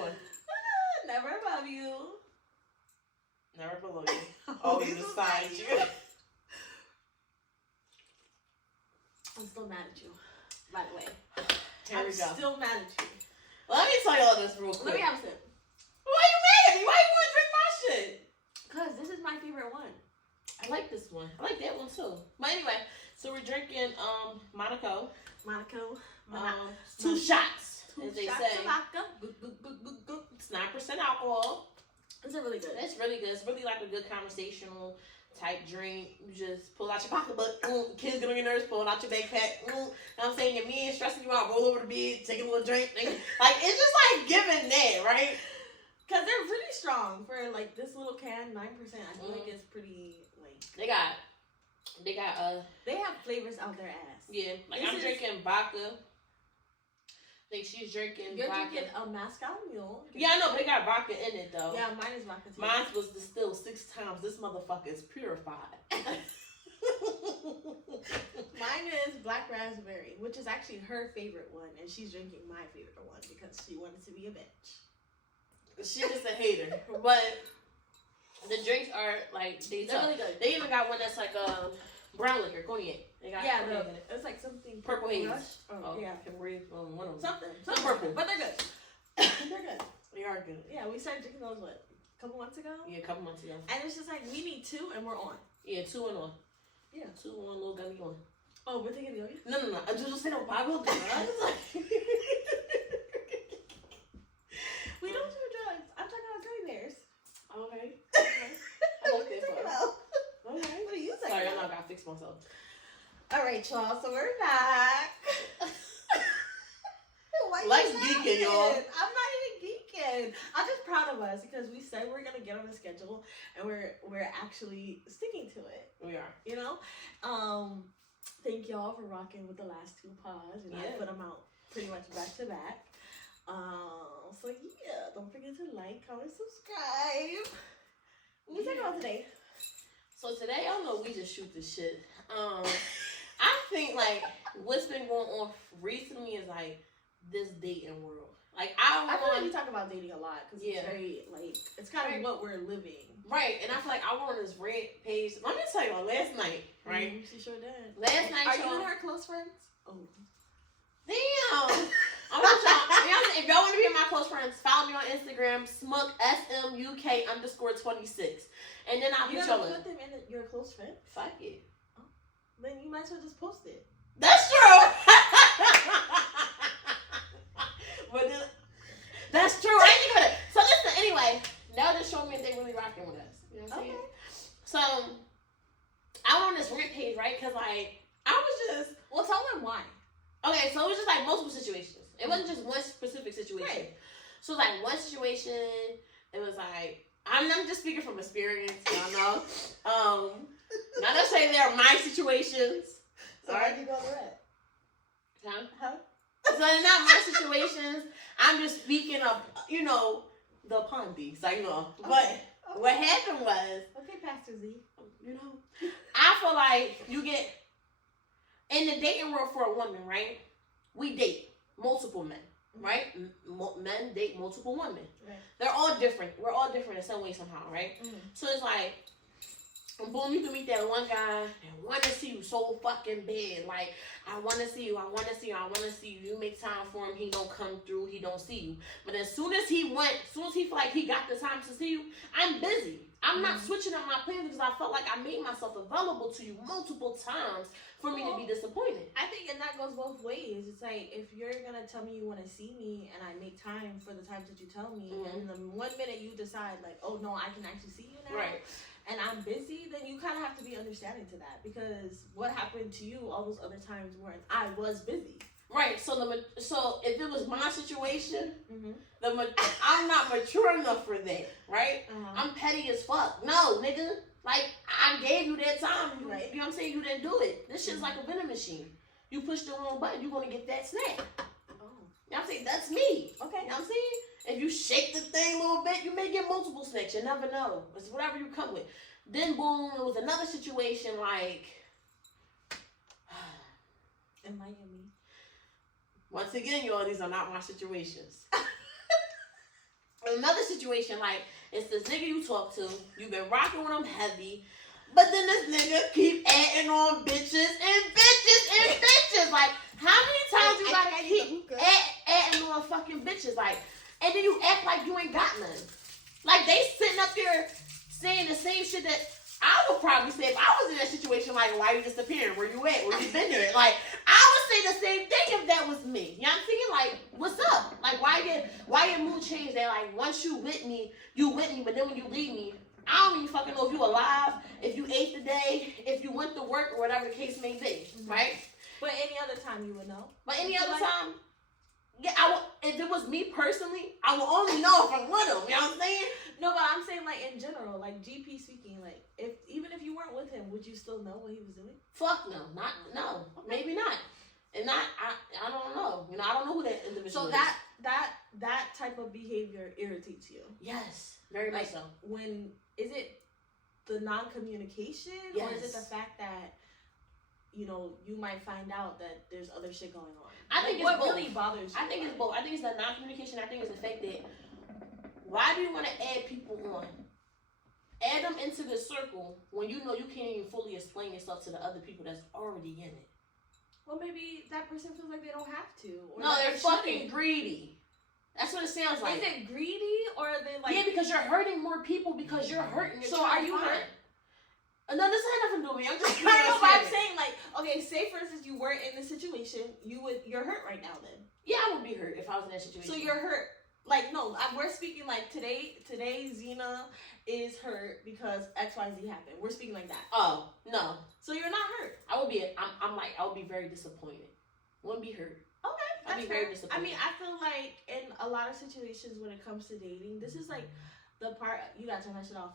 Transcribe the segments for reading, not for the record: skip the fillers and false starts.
on. Never above you. Never below you. Always beside you. I'm still mad at you, by the way. Here we go. I'm still mad at you. Let me tell y'all this real quick. Let me have a sip. Why you mad at me? Why you want to drink my shit? Because this is my favorite one. I like this one. I like that one too. But anyway, so we're drinking Monaco. Monaco. 2 shots, as they shots say. of vodka. It's 9% alcohol. It's really good. It's really good. It's really like a good conversational type drink. You just pull out your pocketbook. Kids get on your nerves. Pull out your backpack. You know what I'm saying? Your man stressing you out. Roll over the bed. Take a little drink. Like, it's just like giving that, right? Because they're pretty strong for like this little can, 9%. I feel like it's pretty like they got they have flavors out their ass. Yeah, like I'm drinking vodka. I think she's drinking You're vodka. drinking a Moscow Mule. Yeah, I know, but they got vodka in it though. Yeah, mine is vodka too. Mine was distilled 6 times. This motherfucker is purified. Mine is black raspberry, which is actually her favorite one, and she's drinking my favorite one because she wanted to be a bitch. She's just a hater, but the drinks are like they're really good. They even got one that's like brown liquor, cognac. They got cognac in it. It's like something purple haze. Oh yeah, one of them. Something purple, but they're good. They're good. They are good. Yeah, we started drinking those a couple months ago. Yeah, a couple months ago. And it's just like we need 2 and we're on. Yeah, 2 and on. Yeah, 2 on, little gummy on. Oh, we're thinking of yogi? No. I just said no Bible. I was like, we don't do drugs. I'm talking about gummy bears. Okay. I like that part. Okay. What are you saying? Sorry, I know I gotta fix myself. All right, y'all. So we're back. Let's geeking, y'all. I'm not even geeking. I'm just proud of us because we said we're gonna get on the schedule and we're actually sticking to it. We are. You know. Thank y'all for rocking with the last 2 pods. And I put them out pretty much back to back. So yeah, don't forget to like, comment, subscribe. What we talking about today? So today, I don't know, we just shoot this shit. I think like what's been going on recently is like this dating world. Like I feel like we talk about dating a lot because it's very like it's kind of what we're living. Right, and I feel like I went on this red page. Let me tell you, last night, right? She sure did. Last night, are you and her close friends? Oh, damn! I'm with y'all. If y'all want to be my close friends, follow me on Instagram, smuk_26, and then I'll put them in your close friends. Fuck it. Oh. Then you might as well just post it. That's true. But that's true. I ain't think of it. So listen, anyway, now just show me if they really rocking with us. You know what I'm saying? So I went on this rant page, right? Because like I was just tell them why. Okay, so it was just like multiple situations. It wasn't just one specific situation. Right. So like one situation, it was like I'm just speaking from experience. Y'all know. Not necessarily they're my situations. So why'd you go to red? Huh? So they're not my situations. I'm just speaking of, the Ponzi. So, But what happened was... Okay, Pastor Z. I feel like you get... In the dating world for a woman, right? We date multiple men, right? Men date multiple women. Right. They're all different. We're all different in some way, somehow, right? Mm-hmm. So it's like... Boom, you can meet that one guy that want to see you so fucking bad. Like, I want to see you, I want to see you, I want to see you. You make time for him, he don't come through, he don't see you. But as soon as he feel like he got the time to see you, I'm busy. I'm not switching up my plans because I felt like I made myself available to you multiple times for me to be disappointed. I think, and that goes both ways. It's like, if you're going to tell me you want to see me and I make time for the times that you tell me, and the 1 minute you decide, like, oh no, I can actually see you now. Right. And I'm busy, then you kind of have to be understanding to that because what happened to you all those other times when I was busy. Right. So if it was my situation, I'm not mature enough for that. Right. I'm petty as fuck. No, nigga. Like I gave you that time. You know what I'm saying? You didn't do it. This shit's like a vending machine. You push the wrong button, you're gonna get that snack. You know what I'm saying? That's me. Okay. You know what I'm saying? If you shake the thing a little bit, you may get multiple snacks. You never know. It's whatever you come with. Then, boom, it was another situation like... in Miami. Once again, y'all, these are not my situations. another situation, like, it's this nigga you talk to, you've been rocking with him heavy, but then this nigga keep adding on bitches and bitches and bitches. Like, how many times you gotta keep adding on fucking bitches? Like, and then you act like you ain't got none. Like, they sitting up there saying the same shit that I would probably say if I was in that situation. Like, why you disappearing? Where you at? Where you been there? Like, I would say the same thing if that was me. You know what I'm saying? Like, what's up? Like, why your mood changed? That like, once you with me, but then when you leave me, I don't even fucking know if you alive, if you ate today, if you went to work, or whatever the case may be, right? But any other time you would know. But any other time, yeah, if it was me personally, I would only know if I'm with him. You know what I'm saying? No, but I'm saying like in general, like GP speaking, like even if you weren't with him, would you still know what he was doing? Fuck no, no, okay. Maybe not, and not I don't know. You know, I don't know who that individual is. So that type of behavior irritates you. Yes, very much so. When is it the non-communication, or is it the fact that you might find out that there's other shit going on? I think what it's both. really bothers you. I think it's both. I think it's the non-communication. I think it's the fact that why do you want to add people on? Add them into the circle when you know you can't even fully explain yourself to the other people that's already in it. Well, maybe that person feels like they don't have to. Or no, they're fucking greedy. That's what it sounds like. Is it greedy, or are they like... Yeah, because you're hurting more people because you're hurting. So are you hurt? No, this had nothing to do with me. I'm just... I know, but I'm saying, like, okay, say for instance you weren't in the situation, you're hurt right now then. Yeah, I would be hurt if I was in that situation. So you're hurt. Like, no, we're speaking like today Zena is hurt because XYZ happened. We're speaking like that. Oh, no. So you're not hurt. I would be very disappointed. Wouldn't be hurt. Okay, I'd be very disappointed. I mean, I feel like in a lot of situations when it comes to dating, this is like the part, you gotta turn that shit off.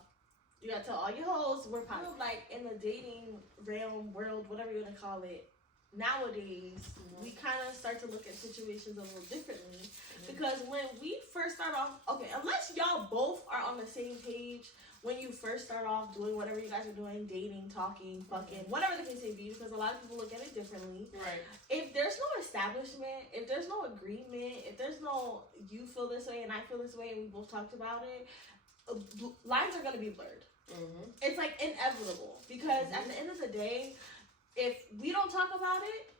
You gotta tell all your hoes we're positive. Like in the dating realm, world, whatever you wanna call it, nowadays, we kind of start to look at situations a little differently. Because when we first start off, okay, unless y'all both are on the same page when you first start off doing whatever you guys are doing, dating, talking, fucking, whatever the case may be, because a lot of people look at it differently. Right. If there's no establishment, if there's no agreement, if there's no you feel this way and I feel this way and we both talked about it, lines are going to be blurred. Mm-hmm. It's like inevitable. Because at the end of the day, if we don't talk about it,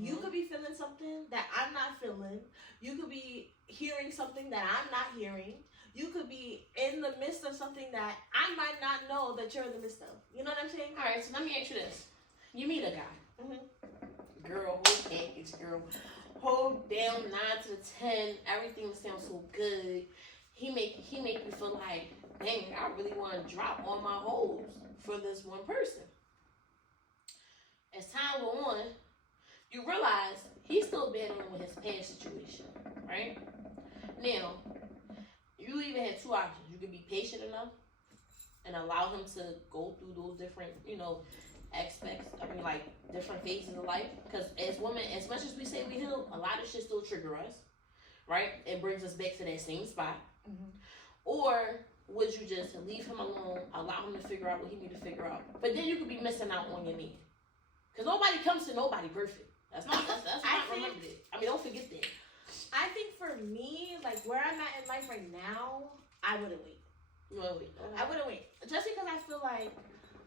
you could be feeling something that I'm not feeling. You could be hearing something that I'm not hearing. You could be in the midst of something that I might not know that you're in the midst of. You know what I'm saying? All right, so let me ask you this. You meet a guy. Mm-hmm. Girl, whole package, girl. Hold down 9 to 10. Everything sounds so good. He make you feel like, dang, I really want to drop all my hoes for this one person. As time go on, you realize he's still battling with his past situation, right? Now, you even had two options. You could be patient enough and allow him to go through those different, aspects. I mean, like, different phases of life. Because as women, as much as we say we heal, a lot of shit still trigger us, right? It brings us back to that same spot. Mm-hmm. Or would you just leave him alone, allow him to figure out what he need to figure out? But then you could be missing out on your need. Because nobody comes to nobody perfect. That's not remember it. I mean, don't forget that. I think for me, like where I'm at in life right now, I wouldn't wait. You wouldn't wait? Okay. I wouldn't wait. Just because I feel like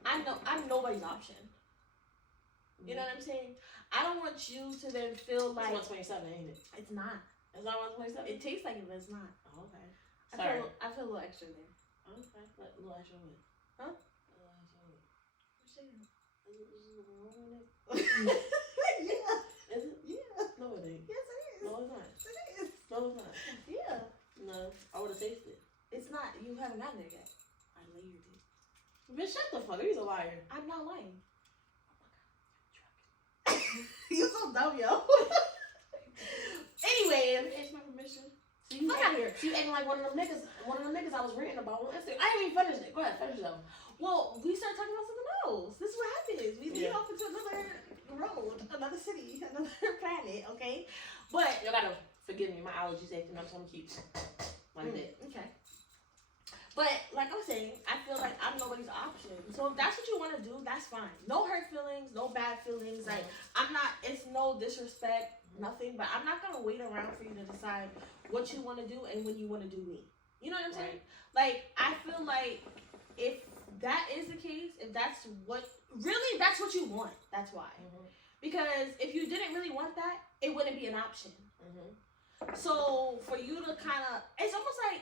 I'm nobody's option. Mm-hmm. You know what I'm saying? I don't want you to then feel like... It's 127, ain't it? It's not. It's not 127? It tastes like it, but it's not. Oh, okay. Sorry. I feel a little extra there. Okay. A little extra what? Huh? A little extra what? What's that? Yeah. Is it? Yeah. No, it ain't. Yes, it is. No, it's not. It is. No, it's not. Yeah. No, I would have tasted it. It's not. You haven't gotten there yet. I layered it. Bitch, shut the fuck up. He's a liar. I'm not lying. You're so dumb, yo. Anyway, it's my permission. So you acting like one of them niggas I was reading about on Instagram. I ain't even finished it. Go ahead, finish it though. Well, we start talking about something else. This is what happens. We lead off into another road, another city, another planet, okay? But you gotta forgive me, my allergies acting up, so I'm keep like that. Okay. But like I was saying, I feel like I'm nobody's option. So if that's what you want to do, that's fine. No hurt feelings, no bad feelings. Like it's no disrespect, nothing. But I'm not gonna wait around for you to decide what you want to do and when you want to do me. You know what I'm saying? Like, I feel like if that is the case, if that's what you want, that's why. Because if you didn't really want that, it wouldn't be an option. So for you to kind of, it's almost like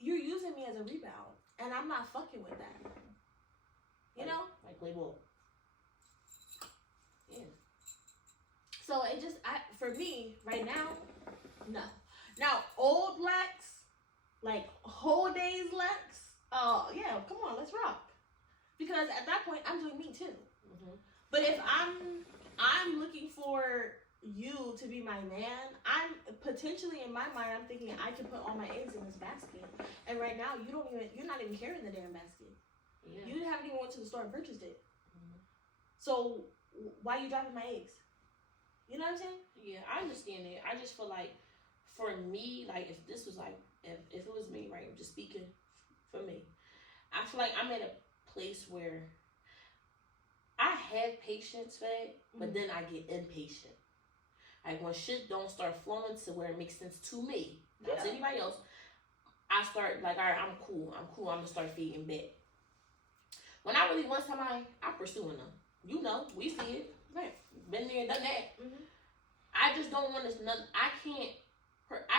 you're using me as a rebound, and I'm not fucking with that. You know? Like play ball. Yeah. So it just, for me, right now, no. Now, old Lex, like whole days Lex, oh yeah, come on, let's rock. Because at that point, I'm doing me too. But if I'm looking for you to be my man, I'm potentially, in my mind, I'm thinking I can put all my eggs in this basket. And right now, you're not even carrying the damn basket. Yeah. You haven't even went to the store and purchased it. So why are you dropping my eggs? You know what I'm saying? Yeah, I understand it. I just feel like, for me, like, if this was like, if it was me, right, I'm just speaking for me, I feel like I'm at a place where I have patience for it, but then I get impatient. Like, when shit don't start flowing to where it makes sense to me, not to anybody else, I start, like, all right, I'm cool, I'm gonna start fading back. When I really want somebody, I'm pursuing them. You know, we see it. Right. Been there and done that. I just don't want to, I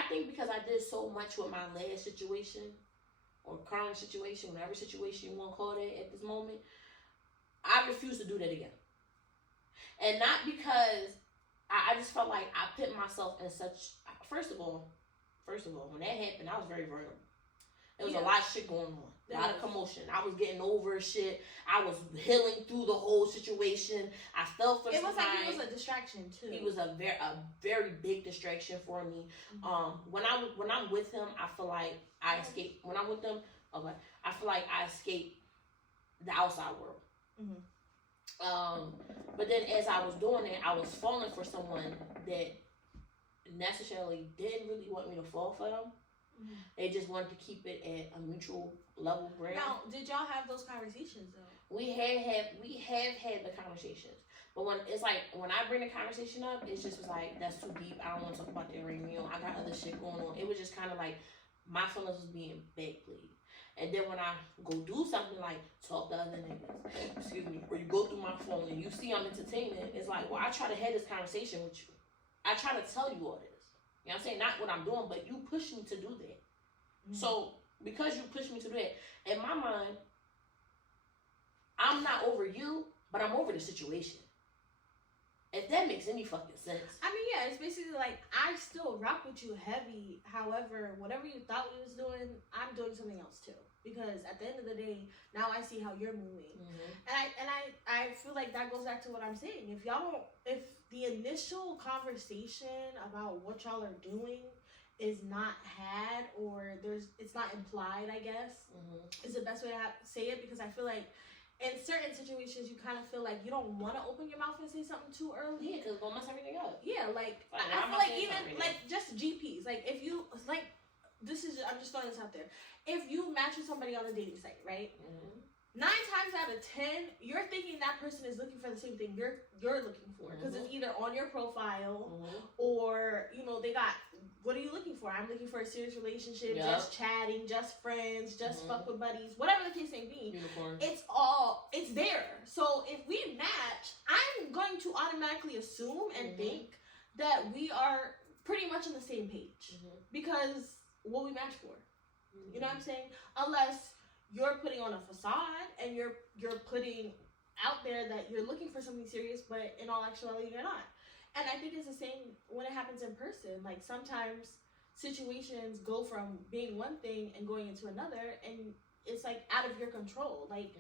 think because I did so much with my last situation, or current situation, whatever situation you want to call it at this moment, I refuse to do that again. And not because, I just felt like I put myself in such, first of all, when that happened, I was very vulnerable. There was a lot of shit going on. A lot of commotion. I was getting over shit. I was healing through the whole situation. I felt for somebody. It was like it was a distraction too. He was a very big distraction for me. When I'm with him, I feel like I escape. When I'm with him, I feel like I escape the outside world. But then as I was doing it, I was falling for someone that necessarily didn't really want me to fall for them. They just wanted to keep it at a mutual level ground. Now, did y'all have those conversations though? We have had the conversations, but when I bring the conversation up, it's just like, that's too deep. I don't want to talk about that right now. I got other shit going on. It was just kind of like my feelings was being backplayed. And then when I go do something like talk to other niggas, excuse me, or you go through my phone and you see I'm entertaining, it's like, well, I try to have this conversation with you. I try to tell you all this. You know what I'm saying? Not what I'm doing, but you push me to do that. So, because you push me to do that, in my mind, I'm not over you, but I'm over the situation. If that makes any fucking sense. I mean, yeah, it's basically like, I still rock with you heavy. However, whatever you thought we was doing, I'm doing something else too. Because at the end of the day, now I see how you're moving. And I feel like that goes back to what I'm saying. If the initial conversation about what y'all are doing is not had, or it's not implied, I guess, is the best way to say it, because I feel like in certain situations, you kind of feel like you don't want to open your mouth and say something too early. Yeah, because it'll mess everything up. Yeah, like, I feel like even, like, just GPs. Like, if you, like, I'm just throwing this out there. If you match with somebody on a dating site, right? 9 times out of 10, you're thinking that person is looking for the same thing you're looking for. Because it's either on your profile, or, you know, they got, what are you looking for? I'm looking for a serious relationship, just chatting, just friends, just fuck with buddies, whatever the case may be. Unicorn. It's there. So if we match, I'm going to automatically assume and think that we are pretty much on the same page. Because what we match for. You know what I'm saying? Unless you're putting on a facade and you're putting out there that you're looking for something serious, but in all actuality, you're not. And I think it's the same when it happens in person. Like, sometimes situations go from being one thing and going into another, and it's like out of your control. Like,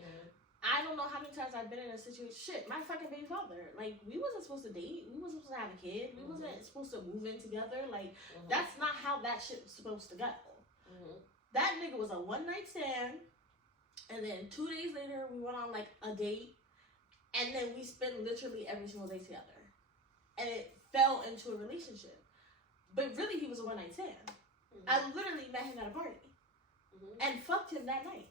I don't know how many times I've been in a situation. Shit, my fucking baby father. Like, we wasn't supposed to date. We wasn't supposed to have a kid. We wasn't supposed to move in together. Like, that's not how that shit was supposed to go. That nigga was a one-night stand, and then 2 days later, we went on, like, a date, and then we spent literally every single day together. And it fell into a relationship. But really, he was a one-night stand. I literally met him at a party. And fucked him that night.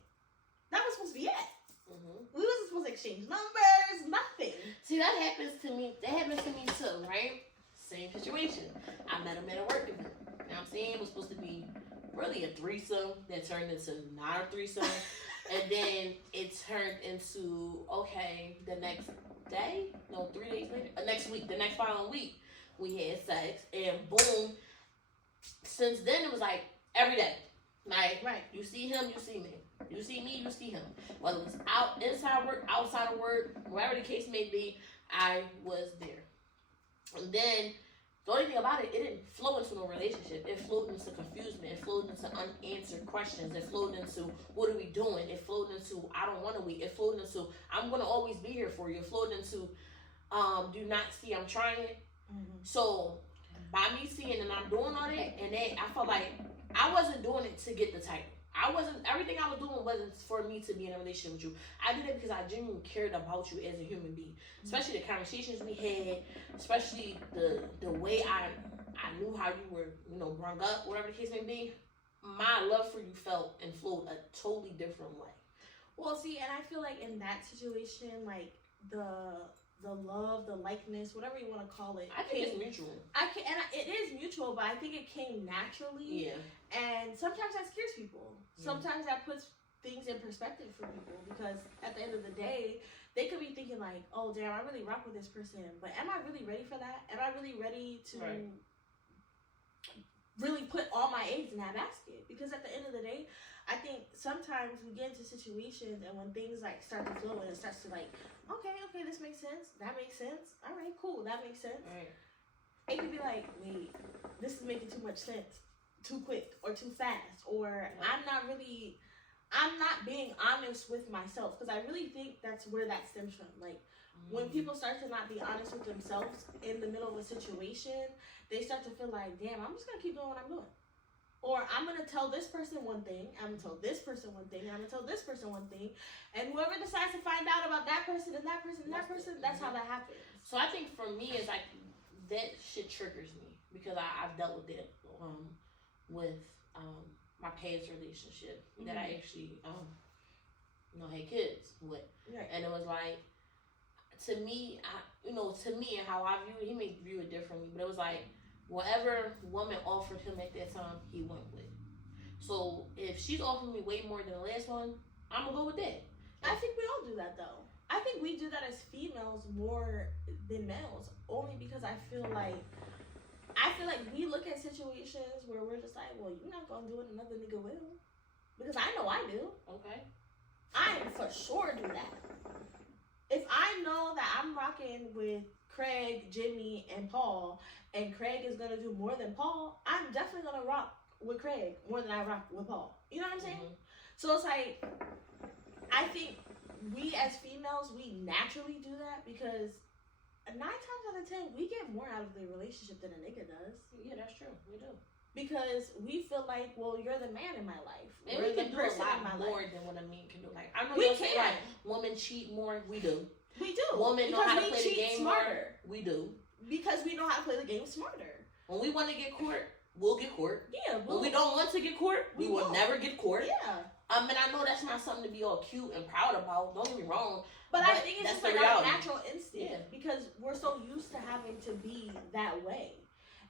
That was supposed to be it. We wasn't supposed to exchange numbers, nothing. See, that happens to me. That happens to me too, right? Same situation. I met him at a work event. You know what I'm saying? It was supposed to be really a threesome that turned into not a threesome. And then it turned into, okay, the next day, no, 3 days later, next week, the next following week, we had sex, and boom, since then it was like every day. Like, right. You see him, you see me. You see me, you see him. Whether it's out, inside work, outside of work, wherever the case may be, I was there. And then, the only thing about it, it didn't flow into no relationship. It flowed into confusion. It flowed into unanswered questions. It flowed into, what are we doing? It flowed into, I don't want to wait. It flowed into, I'm going to always be here for you. It flowed into, do not see I'm trying. Mm-hmm. So, by me seeing and I'm doing all that, and then I felt like I wasn't doing it to get the title. Everything I was doing wasn't for me to be in a relationship with you. I did it because I genuinely cared about you as a human being. Especially the conversations we had, especially the way I knew how you were, brung up, whatever the case may be. My love for you felt and flowed a totally different way. Well, see, and I feel like in that situation, like the love, the likeness, whatever you want to call it. I think it's mutual. It is mutual, but I think it came naturally. Yeah. And sometimes that scares people. Sometimes that puts things in perspective for people, because at the end of the day, they could be thinking like, oh, damn, I really rock with this person, but am I really ready for that? Am I really ready to really put all my eggs in that basket? Because at the end of the day, I think sometimes we get into situations, and when things like start to flow and it starts to like, okay, this makes sense. That makes sense. All right, cool. That makes sense. Right. It could be like, wait, this is making too much sense, too quick or too fast, or I'm not being honest with myself, because I really think that's where that stems from. Like, when people start to not be honest with themselves in the middle of a situation, they start to feel like, damn, I'm just gonna keep doing what I'm doing. Or I'm going to tell this person one thing, I'm going to tell this person one thing, I'm going to tell this person one thing, and whoever decides to find out about that person and that person and that person, that's how that happens. So I think for me, it's like, that shit triggers me, because I've dealt with it with my past relationship that I actually had kids with. Right. And it was like, to me, and how I view it, he may view it differently, but it was like, whatever woman offered him at that time, he went with. So if she's offering me way more than the last one, I'm gonna go with that. I think we all do that though. I think we do that as females more than males, only because I feel like we look at situations where we're just like, well, you're not gonna do it, another nigga will. Because I know I do. Okay. I for sure do that. If I know that I'm rocking with Craig, Jimmy, and Paul, and Craig is gonna do more than Paul, I'm definitely gonna rock with Craig more than I rock with Paul. You know what I'm saying? So it's like, I think we as females, we naturally do that, because 9 times out of 10, we get more out of the relationship than a nigga does. Yeah, that's true. We do. Because we feel like, well, you're the man in my life. And we can do a lot more than what a man can do. Like, I know we you'll say, like, women cheat more. We do. We do. Women know how to play the game smarter. We do. Because we know how to play the game smarter. When we want to get court, we'll get court. Yeah. When we don't want to get court, we will never get court. Yeah. And I know that's not something to be all cute and proud about. Don't get me wrong. But I think it's just like our natural instinct. Yeah. Because we're so used to having to be that way.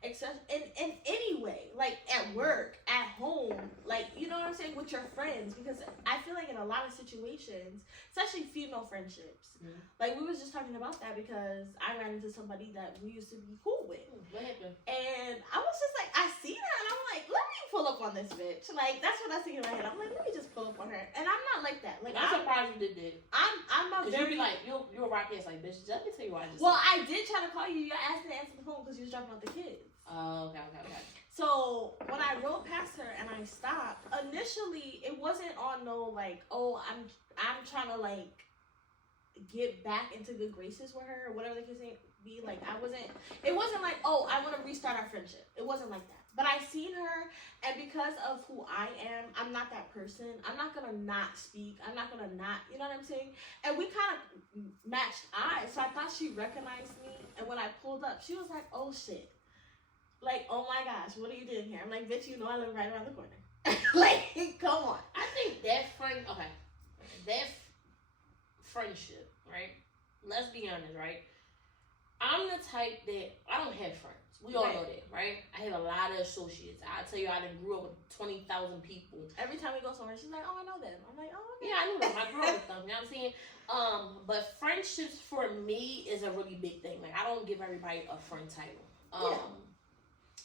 Except in any way, like at work, at home, like, you know what I'm saying, with your friends. Because I feel like in a lot of situations, especially female friendships, like we was just talking about that, because I ran into somebody that we used to be cool with. What happened? And I was just like, I see her and I'm like, let me pull up on this bitch. Like, that's what I was thinking in my head. I'm like, let me just pull up on her. And I'm not like that. Like, I'm surprised you did that. I'm not very... You'll be like, you'll rock ass like, bitch, let me tell you why I just Well, I did try to call you. Your ass didn't answer the phone because you was dropping off the kids. Oh, okay. So when I rode past her and I stopped, initially it wasn't on no like, oh, I'm trying to like get back into good graces with her or whatever the case may be. Like, it wasn't like, oh, I want to restart our friendship. It wasn't like that. But I seen her, and because of who I am, I'm not that person. I'm not gonna not speak. I'm not gonna not, you know what I'm saying? And we kind of matched eyes, so I thought she recognized me. And when I pulled up, she was like, oh shit. Like, oh my gosh, what are you doing here? I'm like, bitch, you know I live right around the corner. Like, come on. I think that friendship, right? Let's be honest, right? I'm the type that I don't have friends. We all know that, right? I have a lot of associates. I tell you, I done grew up with 20,000 people. Every time we go somewhere, she's like, "Oh, I know them." I'm like, "Oh, okay." Yeah, I knew them. I grew up with them. You know what I'm saying? But friendships for me is a really big thing. Like, I don't give everybody a friend title.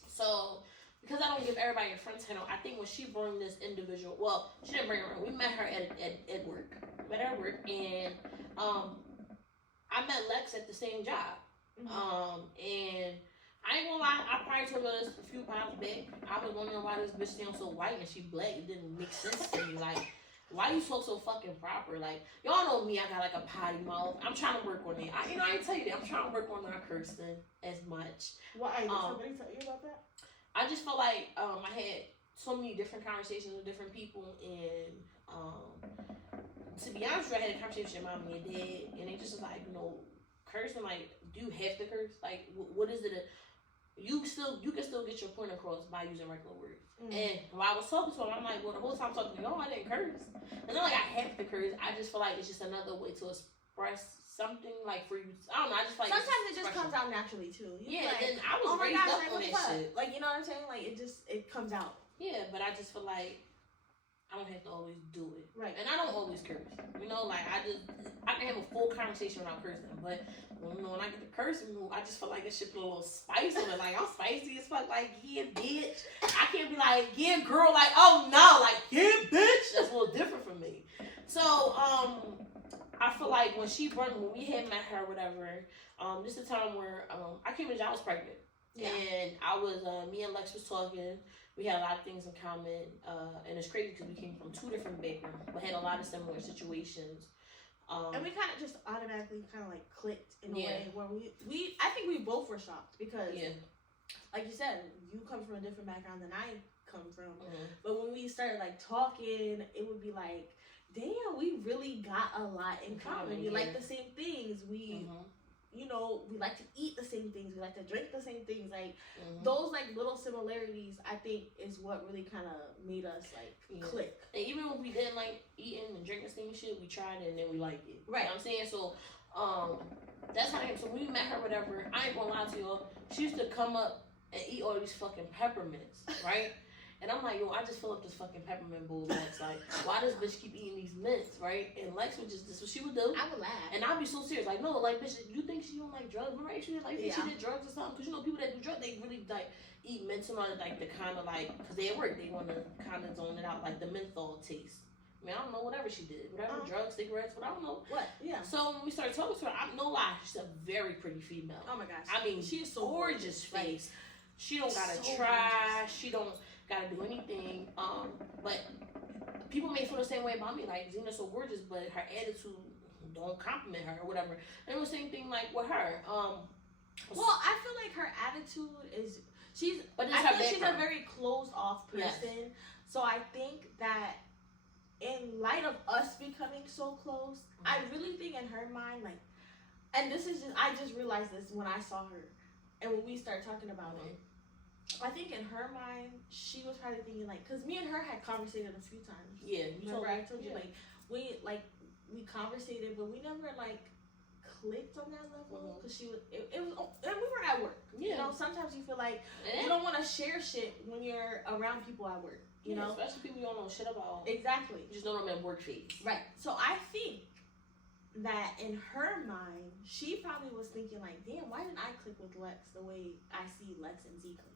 So because I don't give everybody a friend title, I think when she brought this individual, well, she didn't bring her. We met her at work. We met her at work, and I met Lex at the same job. And I ain't gonna lie, I probably told her this a few pounds back. I was wondering why this bitch sounds so white and she black. It didn't make sense to me. Like, why you talk so fucking proper? Like, y'all know me, I got like a potty mouth. I'm trying to work on it. I ain't tell you that. I'm trying to work on not cursing as much. Why? Did somebody tell you about that? I just felt like I had so many different conversations with different people, and to be honest with you, I had a conversation with your mom and your dad, and they just was like, cursing, like, do you have to curse? Like, what is it? You can still get your point across by using regular words. And while I was talking to him, I'm like, well, the whole time talking to you, I didn't curse. It's not like I have to curse. I just feel like it's just another way to express something, like, for you. I don't know. I just feel like sometimes it just comes out naturally too. Yeah, like, then I was raised up on that shit. Like, you know what I'm saying? Like, it comes out. Yeah, but I just feel like I don't have to always do it. Right. And I don't always curse. Like, I can have a full conversation without cursing. But, when I get to cursing, I just feel like it should put a little spice on it. Like, I'm spicy as fuck. Like, yeah, bitch. I can't be like, yeah, girl. Like, oh, no. Like, yeah, bitch. That's a little different from me. So, I feel like when we had met her, whatever, this is a time where I came to job, I was pregnant. Yeah. And I was, me and Lex was talking. We had a lot of things in common, and it's crazy because we came from two different backgrounds, but had a lot of similar situations. And we kind of just automatically kind of like clicked in a way where I think we both were shocked because, like you said, you come from a different background than I come from. But when we started like talking, it would be like, damn, we really got a lot in common. We like the same things. We like to eat the same things. We like to drink the same things. Like, those, like, little similarities, I think, is what really kind of made us, like, click. And even when we didn't like eating and drinking the same shit, we tried it and then we liked it. Right. You know what I'm saying? So, that's how I am. So when we met her, whatever, I ain't gonna lie to y'all, she used to come up and eat all these fucking peppermints, right? And I'm like, I just fill up this fucking peppermint bowl, Lex. Like, why does bitch keep eating these mints, right? And Lex would just, this is what she would do. I would laugh. And I'd be so serious. Like, no, like, bitch, you think she don't like drugs? Remember, she like, she did drugs or something? Because, people that do drugs, they really, like, eat mints and all that, like, the kind of, like, because they at work, they want to kind of zone it out, like, the menthol taste. I mean, I don't know, whatever she did. Whatever, drugs, cigarettes, but I don't know. What? Yeah. So, when we started talking to her, I'm no lie, she's a very pretty female. Oh, my gosh. I mean, she's so gorgeous face. She don't gotta try. She don't gotta do anything. But people may feel the same way about me. Like, Zena's so gorgeous, but her attitude don't compliment her or whatever. And it was the same thing like with her. Well, I feel like her attitude is she's a very closed off person. Yes. So I think that in light of us becoming so close, I really think in her mind, like, and this is just I just realized this when I saw her and when we started talking about it. I think in her mind, she was probably thinking, like, because me and her had conversated a few times. Yeah. Remember I told you, like, we conversated, but we never, like, clicked on that level. Because she was, it was, and we were at work. Yeah. You know, sometimes you feel like you don't want to share shit when you're around people at work. You know? Especially people you don't know shit about. Exactly. You just don't know them work phase. Right. So I think that in her mind, she probably was thinking, like, damn, why didn't I click with Lex the way I see Lex and Z clicking?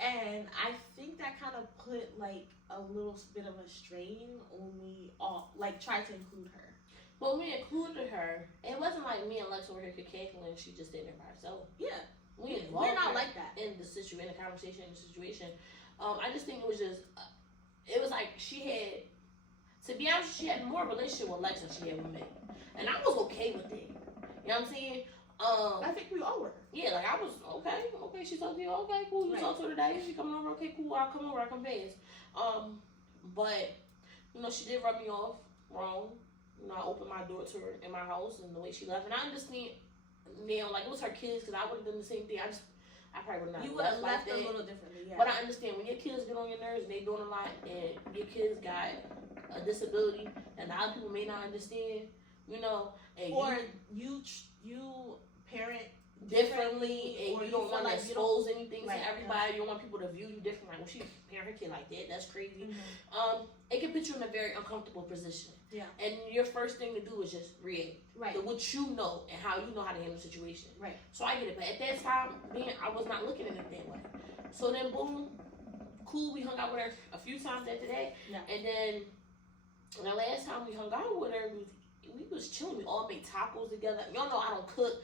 And I think that kind of put, like, a little bit of a strain when we all, like, tried to include her. Well, we included her. It wasn't like me and Lex over here cackling and she just stayed there by herself. Yeah. We're not like that. In the conversation, in the situation. I just think it was just, it was like she had, to be honest, she had more relationship with Lex than she had with me. And I was okay with it. You know what I'm saying? I think we all were. Yeah, like, I was, okay, she talked to you, okay, cool, you talked to her today, she coming over, okay, cool, I'll come over, I'll come past. But, she did rub me off wrong. I opened my door to her in my house and the way she left, and I understand now, like, it was her kids, because I would have done the same thing. I probably would not. You would have left a little differently, yeah. But I understand when your kids get on your nerves and they doing a lot, and your kids got a disability, and a lot of people may not understand, and or you parent differently, and or you don't want to expose anything right, to everybody. You don't want people to view you different. Like, well, she parent her kid like that. That's crazy. It can put you in a very uncomfortable position. Yeah. And your first thing to do is just react. Right. To what you know and how you know how to handle the situation. Right. So I get it. But at that time, I was not looking at it that way. So then, boom, cool. We hung out with her a few times after that. Yeah. And then the last time we hung out with her, we was chilling. We all made tacos together. Y'all know I don't cook.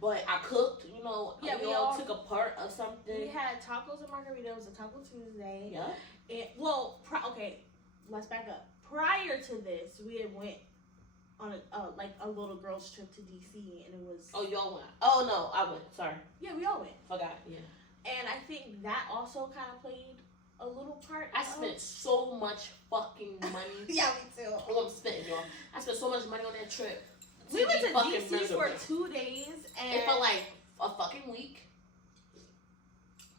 But I cooked, you know. Yeah, we all took a part of something. We had tacos and margarita. It was a Taco Tuesday. Yeah. And okay, let's back up. Prior to this, we had went on a little girls trip to DC, and it was. Oh, y'all went? Oh no, I went. Sorry. Yeah, we all went. Forgot. Yeah. And I think that also kind of played a little part. I spent so much fucking money. Yeah, me too. Oh, I'm spending, y'all. I spent so much money on that trip. We went to DC for 2 days, and it felt like a fucking week.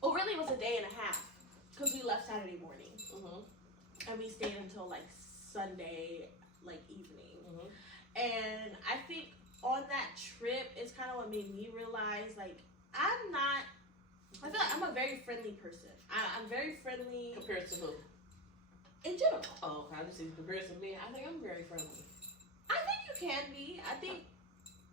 Oh, really, it was a day and a half because we left Saturday morning, and we stayed until like Sunday, like evening. And I think on that trip, it's kind of what made me realize, like, I feel like I'm a very friendly person. I'm very friendly. Compared to who? In general. Oh, I just see compared to me. I think I'm very friendly. I think you can be. I think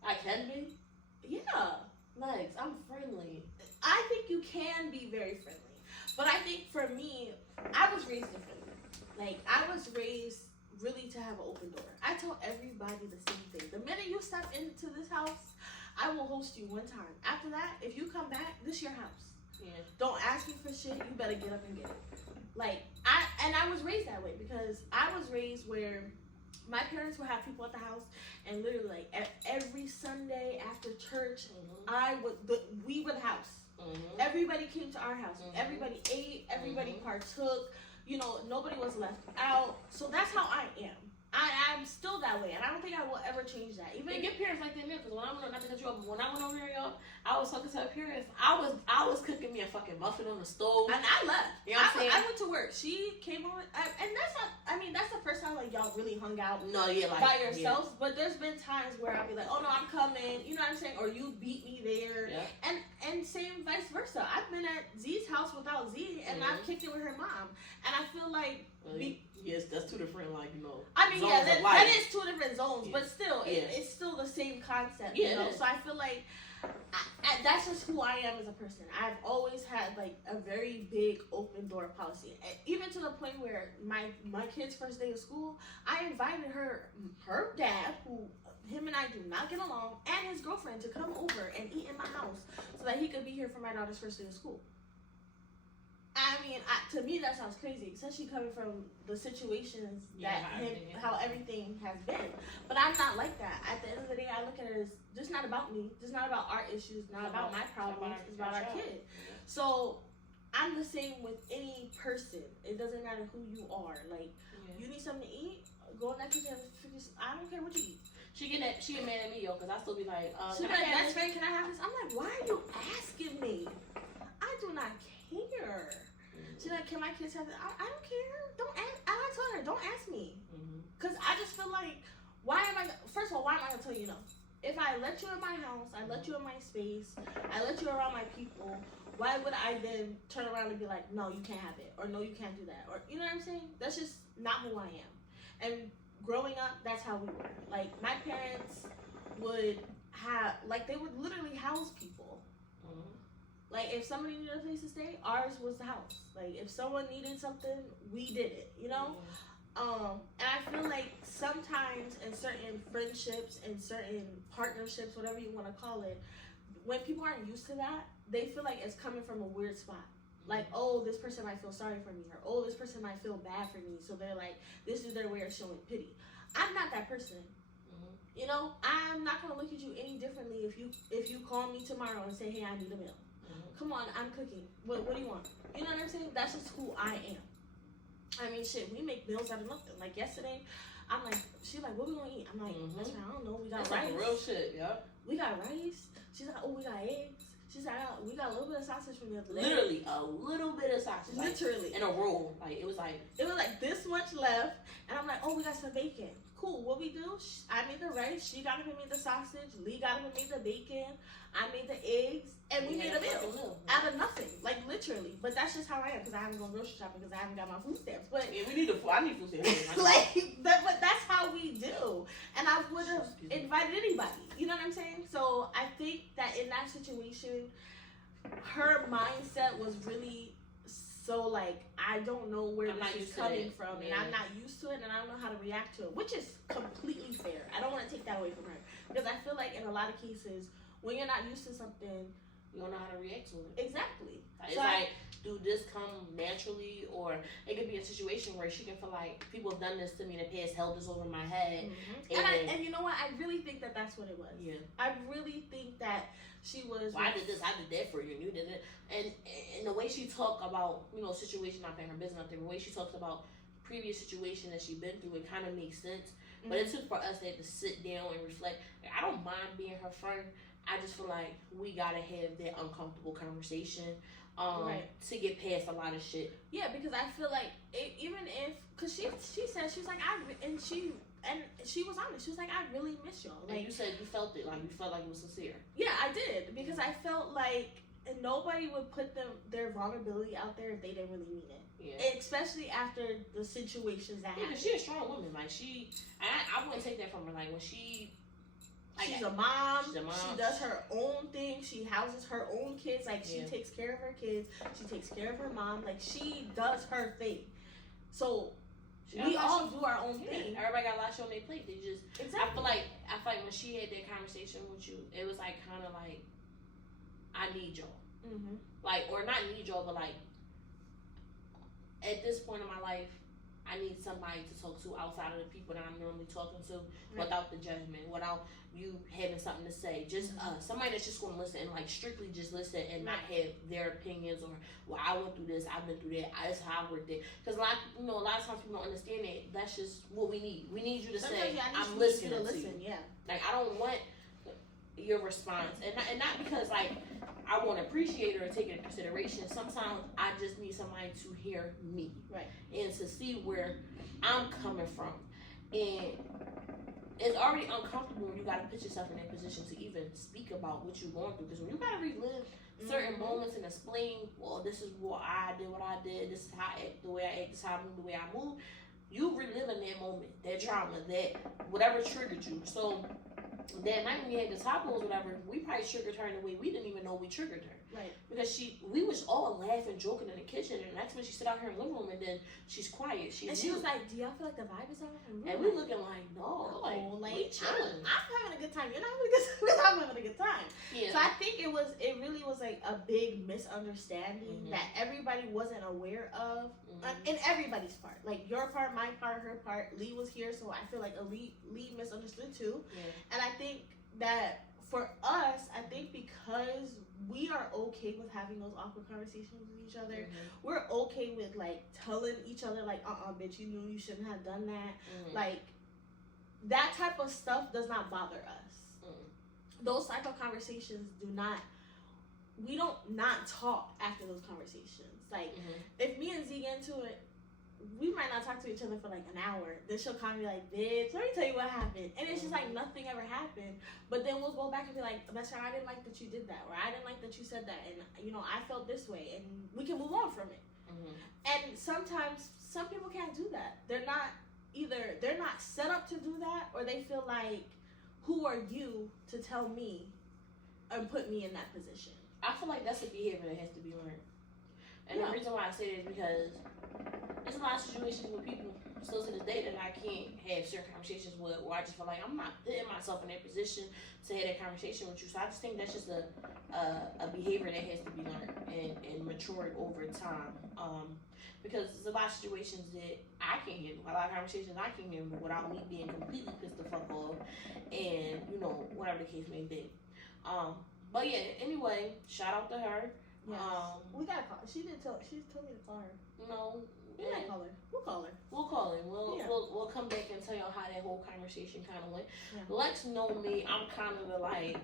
I can be. Yeah. Legs, I'm friendly. I think you can be very friendly. But I think for me, I was raised differently. Like, I was raised really to have an open door. I tell everybody the same thing. The minute you step into this house, I will host you one time. After that, if you come back, this your house. Yeah. Don't ask me for shit. You better get up and get it. Like, I was raised that way because I was raised where my parents would have people at the house, and literally, like, every Sunday after church, we were the house. Everybody came to our house. Everybody ate. Everybody partook. You know, nobody was left out. So that's how I am. I'm still that way, and I don't think I will ever change that. Even get parents like that, because when I went over here, y'all, I was talking to her parents. I was cooking me a fucking muffin on the stove, and I left. You know what I'm saying? I went to work. She came over, and that's not. I mean, that's the first time like y'all really hung out. No, yeah, like, by yourselves. Yeah. But there's been times where I'll be like, oh no, I'm coming. You know what I'm saying? Or you beat me there. Yeah. And same vice versa. I've been at Z's house without Z, and I've kicked it with her mom, and I feel like. Yes, that's two different, like, you know. I mean, yeah, that is two different zones, but still, it's still the same concept, you know. So I feel like that's just who I am as a person. I've always had like a very big open door policy, and even to the point where my kid's first day of school, I invited her dad, who him and I do not get along, and his girlfriend to come over and eat in my house so that he could be here for my daughter's first day of school. I mean, to me that sounds crazy, especially coming from the situations how everything has been. But I'm not like that. At the end of the day, I look at it as just not about me, just not about our issues, not about my problems. It's about our kid. So I'm the same with any person. It doesn't matter who you are. Like, you need something to eat, go in that kitchen. I don't care what you eat. She get mad at me, yo, because I still be like, she's like, best friend, can I have this? I'm like, why are you asking me? I do not care. She's like, can my kids have it? I don't care. Don't ask. I like telling her, don't ask me. Because I just feel like, first of all, why am I going to tell you no? If I let you in my house, I let you in my space, I let you around my people, why would I then turn around and be like, no, you can't have it, or no, you can't do that, or, you know what I'm saying? That's just not who I am. And growing up, that's how we were. Like, my parents would have, like, they would literally house people. Like, if somebody needed a place to stay, ours was the house. Like, if someone needed something, we did it, you know? And I feel like sometimes in certain friendships and certain partnerships, whatever you want to call it, when people aren't used to that, they feel like it's coming from a weird spot. Like, oh, this person might feel sorry for me, or oh, this person might feel bad for me, so they're like, this is their way of showing pity. I'm not that person. You know, I'm not going to look at you any differently if you call me tomorrow and say, hey, I need a meal. Come on, I'm cooking. What do you want? You know what I'm saying? That's just who I am. I mean, shit, we make meals out of nothing. Like, yesterday, I'm like, she's like, what we gonna eat? I'm like, that's right, I don't know. We got rice. Like real shit, yeah. We got rice. She's like, oh, we got eggs. She's like, oh, we got a little bit of sausage from the other day. Literally, a little bit of sausage. Literally. Like, in a roll. Like, it was like this much left. And I'm like, oh, we got some bacon. Cool. What we do? I made the rice. She got up and made the sausage. Lee got up and made the bacon. I made the eggs, and we made a meal out of nothing, like literally. But that's just how I am because I haven't gone grocery shopping because I haven't got my food stamps. But yeah, I need food stamps. but that's how we do. And I would have invited anybody. You know what I'm saying? So I think that in that situation, her mindset was really so like, I don't know where this is coming from, and I'm not used to it, and I don't know how to react to it, which is completely fair. I don't want to take that away from her because I feel like in a lot of cases, when you're not used to something, you don't know how to react to it. Exactly. It's like, do this come naturally, or it could be a situation where she can feel like people have done this to me in the past, held this over my head. Mm-hmm. And you know what? I really think that that's what it was. Yeah. I really think that she was. Well, I did this, I did that for you, and you did it. And the way she talked about, situation, not paying her business, nothing, the way she talks about previous situation that she'd been through, it kind of makes sense. Mm-hmm. But it took for us to sit down and reflect. Like, I don't mind being her friend. I just feel like we gotta have that uncomfortable conversation to get past a lot of shit. Yeah, because I feel like even if, cause she said, she was like, she was honest. She was like, I really miss y'all. Like, and you said you felt it, like you felt like it was sincere. Yeah, I did, because I felt like nobody would put their vulnerability out there if they didn't really mean it. Yeah. Especially after the situations that happened. She's a strong woman. Like I wouldn't take that from her. Like when she's a mom. She does her own thing. She houses her own kids. Like, she takes care of her kids. She takes care of her mom. Like, she does her thing. So we all do our own thing. Everybody got a lot on their plate. They just I feel like when she had that conversation with you, it was like kind of like, I need y'all. Mm-hmm. Like, or not need y'all, but like, at this point in my life, I need somebody to talk to outside of the people that I'm normally talking to, without the judgment, without you having something to say. Just somebody that's just going to listen and like strictly just listen and not have their opinions, or, well, I went through this, I've been through that, that's how I worked it. Because a lot of times people don't understand that. That's just what we need. We need you to say, I'm listening to you. Yeah. Like, I don't want your response, and not because like I want to appreciate her or take it into consideration. Sometimes I just need somebody to hear me, and to see where I'm coming from. And it's already uncomfortable when you got to put yourself in that position to even speak about what you're going through. Because when you got to relive certain moments and explain, well, this is what I did, this is how I act, the way I act, this is how I move, the way I move, you reliving that moment, that trauma, that whatever triggered you. So that night when we had the tacos, whatever, we probably triggered her in a way we didn't even know we triggered her. Right. Because we was all laughing, joking in the kitchen, and that's when she sit out here in the living room, and then she's quiet. She was like, "Do y'all feel like the vibe is on?" And we looking like, no, like I'm having a good time. You're not having a good time because I'm having a good time. Yeah. So I think it really was like a big misunderstanding that everybody wasn't aware of, in everybody's part. Like your part, my part, her part. Lee was here, so I feel like Lee misunderstood too. Yeah. And I think that for us, I think because we are okay with having those awkward conversations with each other, we're okay with like telling each other like, bitch, you knew you shouldn't have done that. Like, that type of stuff does not bother us. Those type of conversations we don't not talk after those conversations. Like, if me and Z get into it, we might not talk to each other for like an hour. Then she'll call me like, bitch, let me tell you what happened. And it's just like nothing ever happened. But then we'll go back and be like, best friend, I didn't like that you did that. Or I didn't like that you said that. And, I felt this way. And we can move on from it. And sometimes some people can't do that. They're not set up to do that, or they feel like, who are you to tell me and put me in that position? I feel like that's a behavior that has to be learned. And the reason why I say that is because there's a lot of situations with people still to this day that I can't have certain conversations with, where I just feel like I'm not putting myself in that position to have that conversation with you. So I just think that's just a behavior that has to be learned and matured over time. Because there's a lot of situations that I can't handle, a lot of conversations I can't handle without me being completely pissed the fuck off, and whatever the case may be. But yeah, anyway, shout out to her. Yes. We gotta call her. She told me to call her. No. We gotta call her. We'll call her. We'll call her. We'll come back and tell y'all how that whole conversation kind of went. Yeah. Lex know me. I'm kind of the like,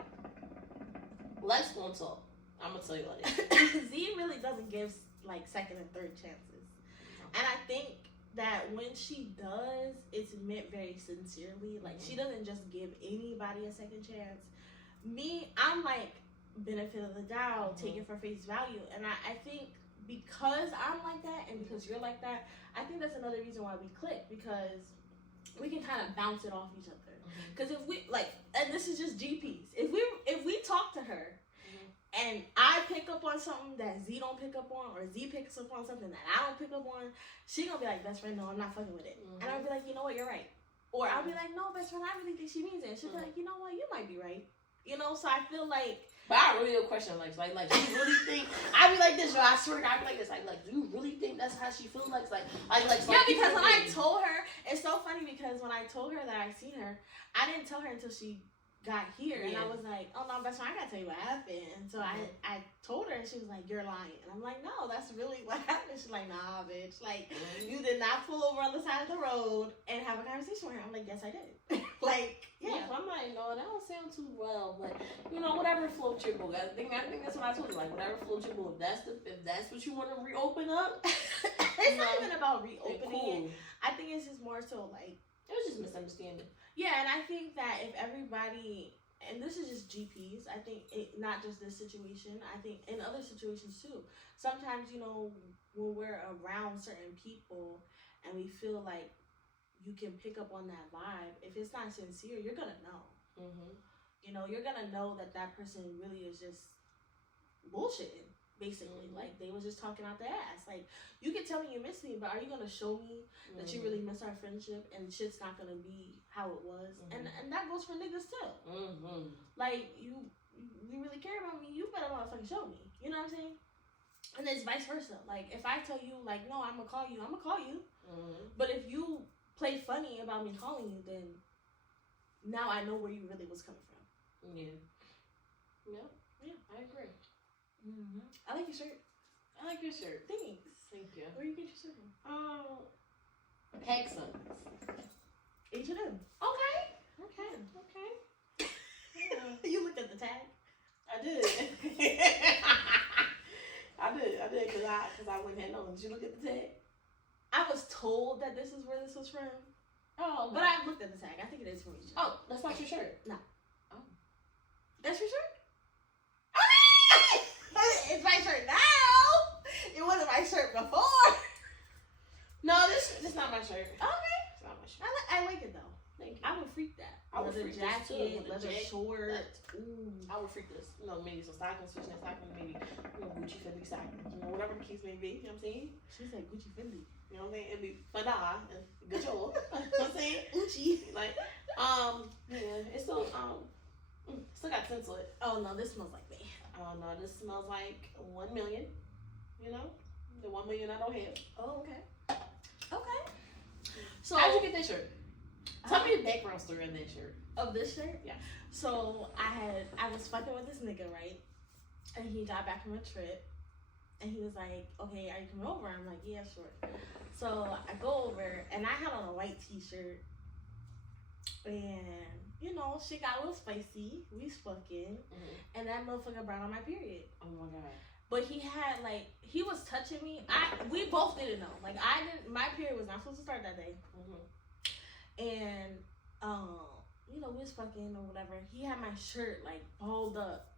Lex gonna talk. I'm gonna tell you all that. Z really doesn't give like second and third chances. And I think that when she does, it's meant very sincerely. Like, she doesn't just give anybody a second chance. Me, I'm like, benefit of the doubt, take it for face value. And I think because I'm like that and because you're like that, I think that's another reason why we click, because we can kind of bounce it off each other. Because if we, like, and this is just GPs, if we talk to her, and I pick up on something that Z don't pick up on, or Z picks up on something that I don't pick up on, she gonna be like, best friend, no, I'm not fucking with it. And I'll be like, you know what, you're right. Or I'll be like, no, best friend, I really think she means it. And she'll be like, you know what, you might be right. You know, so I feel like. But I really have a question, like, do you really think? I be like this, yo. I swear, I be like this, like, do you really think that's how she feels? Like, yeah, because when I told her, it's so funny because when I told her that I seen her, I didn't tell her until she got here, and I was like, oh no, best friend, I gotta tell you what happened. And so I told her, and she was like, you're lying. And I'm like, no, that's really what happened. She's like, nah, bitch, like, you did not pull over on the side of the road and have a conversation with her. I'm like, yes, I did. Like, yeah. So I'm like, no, that don't sound too well, but you know, whatever floats your boat. I think that's what I told you. Like, whatever floats your boat. If that's what you want to reopen up, it's not even about reopening it. I think it's just more so like it was just misunderstanding. Yeah, and I think that if everybody, and this is just GPs, I think not just this situation, I think in other situations too. Sometimes, you know, when we're around certain people and we feel like you can pick up on that vibe, if it's not sincere, you're gonna know. You know, you're gonna know that that person really is just bullshitting. Basically, like, they was just talking out their ass. Like, you can tell me you miss me, but are you gonna show me that you really miss our friendship and shit's not gonna be how it was? And that goes for niggas too. Like, you really care about me, you better motherfucking show me. You know what I'm saying? And it's vice versa. Like, if I tell you, like, no, I'm gonna call you. But if you play funny about me calling you, then now I know where you really was coming from. Yeah, I agree. I like your shirt. I like your shirt. Thanks. Thank you. Where you get your shirt from? Hexons. H&M. Okay. Yeah. You looked at the tag? I did. I did, because I went ahead and known. Did you look at the tag? I was told that this is where this was from. Oh, but I looked at the tag. I think it is from H&M. Oh, that's not your shirt. No. Oh. That's your shirt? It's my shirt now. It wasn't my shirt before. No, this not my shirt. Okay. It's not my shirt. I like it though. Thank you. I would freak that. I would freak jacket, this too. leather shorts. I would freak this. You know, maybe some stockings, fishnet stockings, maybe Gucci Fendi stockings. You know, whatever the case may be. You know what I'm saying? She said Gucci Fendi. You know what I'm saying? It'd be fun and good job. You know what I'm saying? Gucci. Like, yeah, it's still got scent to it. Oh no, this smells like me. Oh no, this smells like 1 million. You know, the 1 million I don't have. Oh, okay. Okay. So how'd you get that shirt? Tell me the background story on that shirt. Of this shirt? Yeah. So I was fucking with this nigga, right? And he got back from a trip, and he was like, "Okay, are you coming over?" I'm like, "Yeah, sure." So I go over, and I had on a white t-shirt, and you know, shit got a little spicy. We was fucking, and that motherfucker brought on my period. Oh my god. But he had, like, he was touching me. We both didn't know. Like, my period was not supposed to start that day. And, you know, we was fucking or whatever. He had my shirt, like, balled up.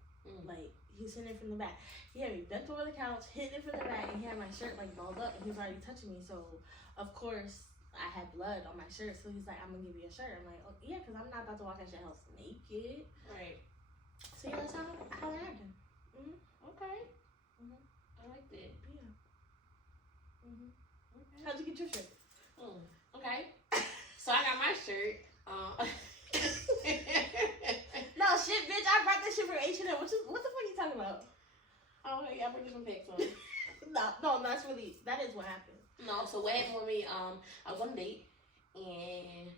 Like, he was hitting it from the back. He had me bent over the couch, hitting it from the back, and he had my shirt, like, balled up, and he was already touching me. So, of course, I had blood on my shirt. So he's like, I'm gonna give you a shirt. I'm like, oh, yeah, because I'm not about to walk out your house naked. Right. So, yeah, that's how that happened. Okay. I like that. Yeah. Okay. How'd you get your shirt? Okay. So I got my shirt. No shit, bitch. I brought this shit from H&M. What the fuck are you talking about? Oh, yeah, I brought this from Pixar. No, that is what happened. No, so what happened with me? I was on a date and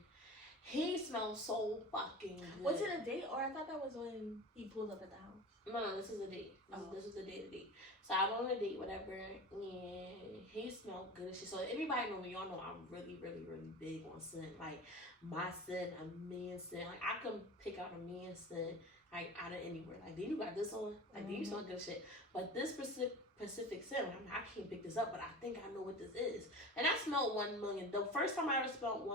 he smelled so fucking good. Was it a date, or I thought that was when he pulled up at the house? No, this is a date. This was the date. So I went on a date, whatever, and he smelled good. So everybody know me. Y'all know I'm really, really, really big on scent. Like, my scent, a man's scent. Like, I can pick out a man's scent like out of anywhere. Like, then you got this on. Like, then you smell good shit. But this Pacific scent, I can't pick this up, but I think I know what this is. And I smelled 1 million. The first time I ever smelled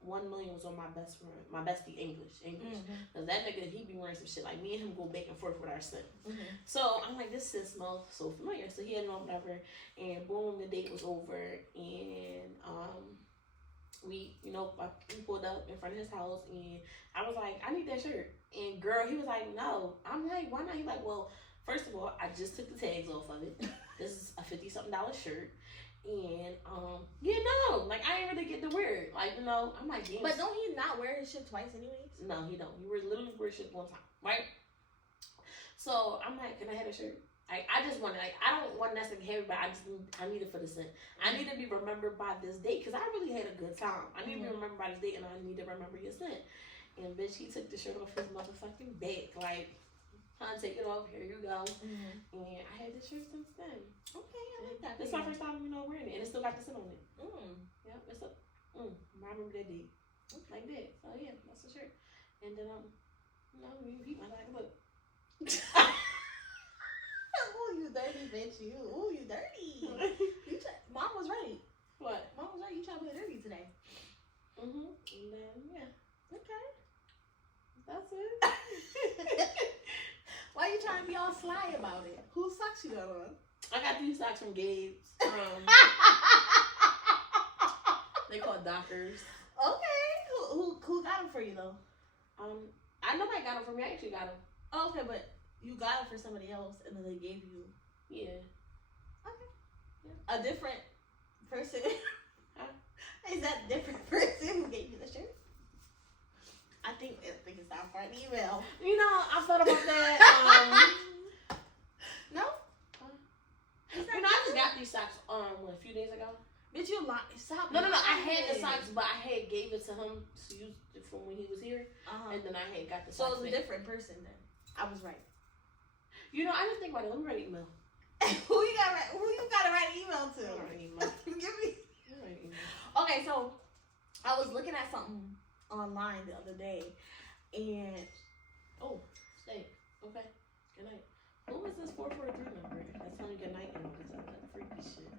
1 million was on my best friend, my bestie English. Because that nigga, he be wearing some shit. Like, me and him go back and forth with our scent. So I'm like, this scent smells so familiar. So he had it on whatever. And boom, the date was over. And we pulled up in front of his house, and I was like, I need that shirt. And girl, he was like, no. I'm like, why not? He's like, well, first of all, I just took the tags off of it. This is a $50-something shirt. And, like, I ain't really get to wear it. Like, I'm like, damn. But don't he not wear his shit twice anyways? No, he don't. He literally wears shit one time, right? So, I'm like, can I have a shirt? I just want it. Like, I don't want necessarily have it, but I need it for the scent. I need to be remembered by this date, because I really had a good time. I need to be remembered by this date, and I need to remember your scent. And, bitch, he took the shirt off his motherfucking back. Like, take it off. Here you go. And I had this shirt since then. Okay, I like that. This is my first time, wearing it, and it still got the scent on it. Yeah, it's up. I remember that date. Like that. So yeah, that's the shirt. And then you keep my back. Look. Oh, you dirty bitch! You dirty. Mom was right. What? Mom was right. You trying to play dirty today? And then yeah. Okay. That's it. Why you trying to be all sly about it? Whose socks you got on? I got these socks from Gabe's. They call Dockers. Okay. Who got them for you though? I nobody got them for me. I actually got them. Oh, okay, but you got them for somebody else, and then they gave you. Yeah. Okay. Yeah. A different person. Huh? Is that different person who gave you the shirt? I think it's time for an email. I thought about that. No? I just got these socks a few days ago. Bitch, you lying. Stop. No. I had the socks, but I had gave it to him to use from when he was here, and then I had got the socks. So it was a different person then. I was right. I just think about it. Let me write an email. Who you got to write an email to? Give me. Okay, so I was looking at something online the other day, and stay. Okay. Good night. Who is this 443 number? That's telling you good night and all this other freaky shit.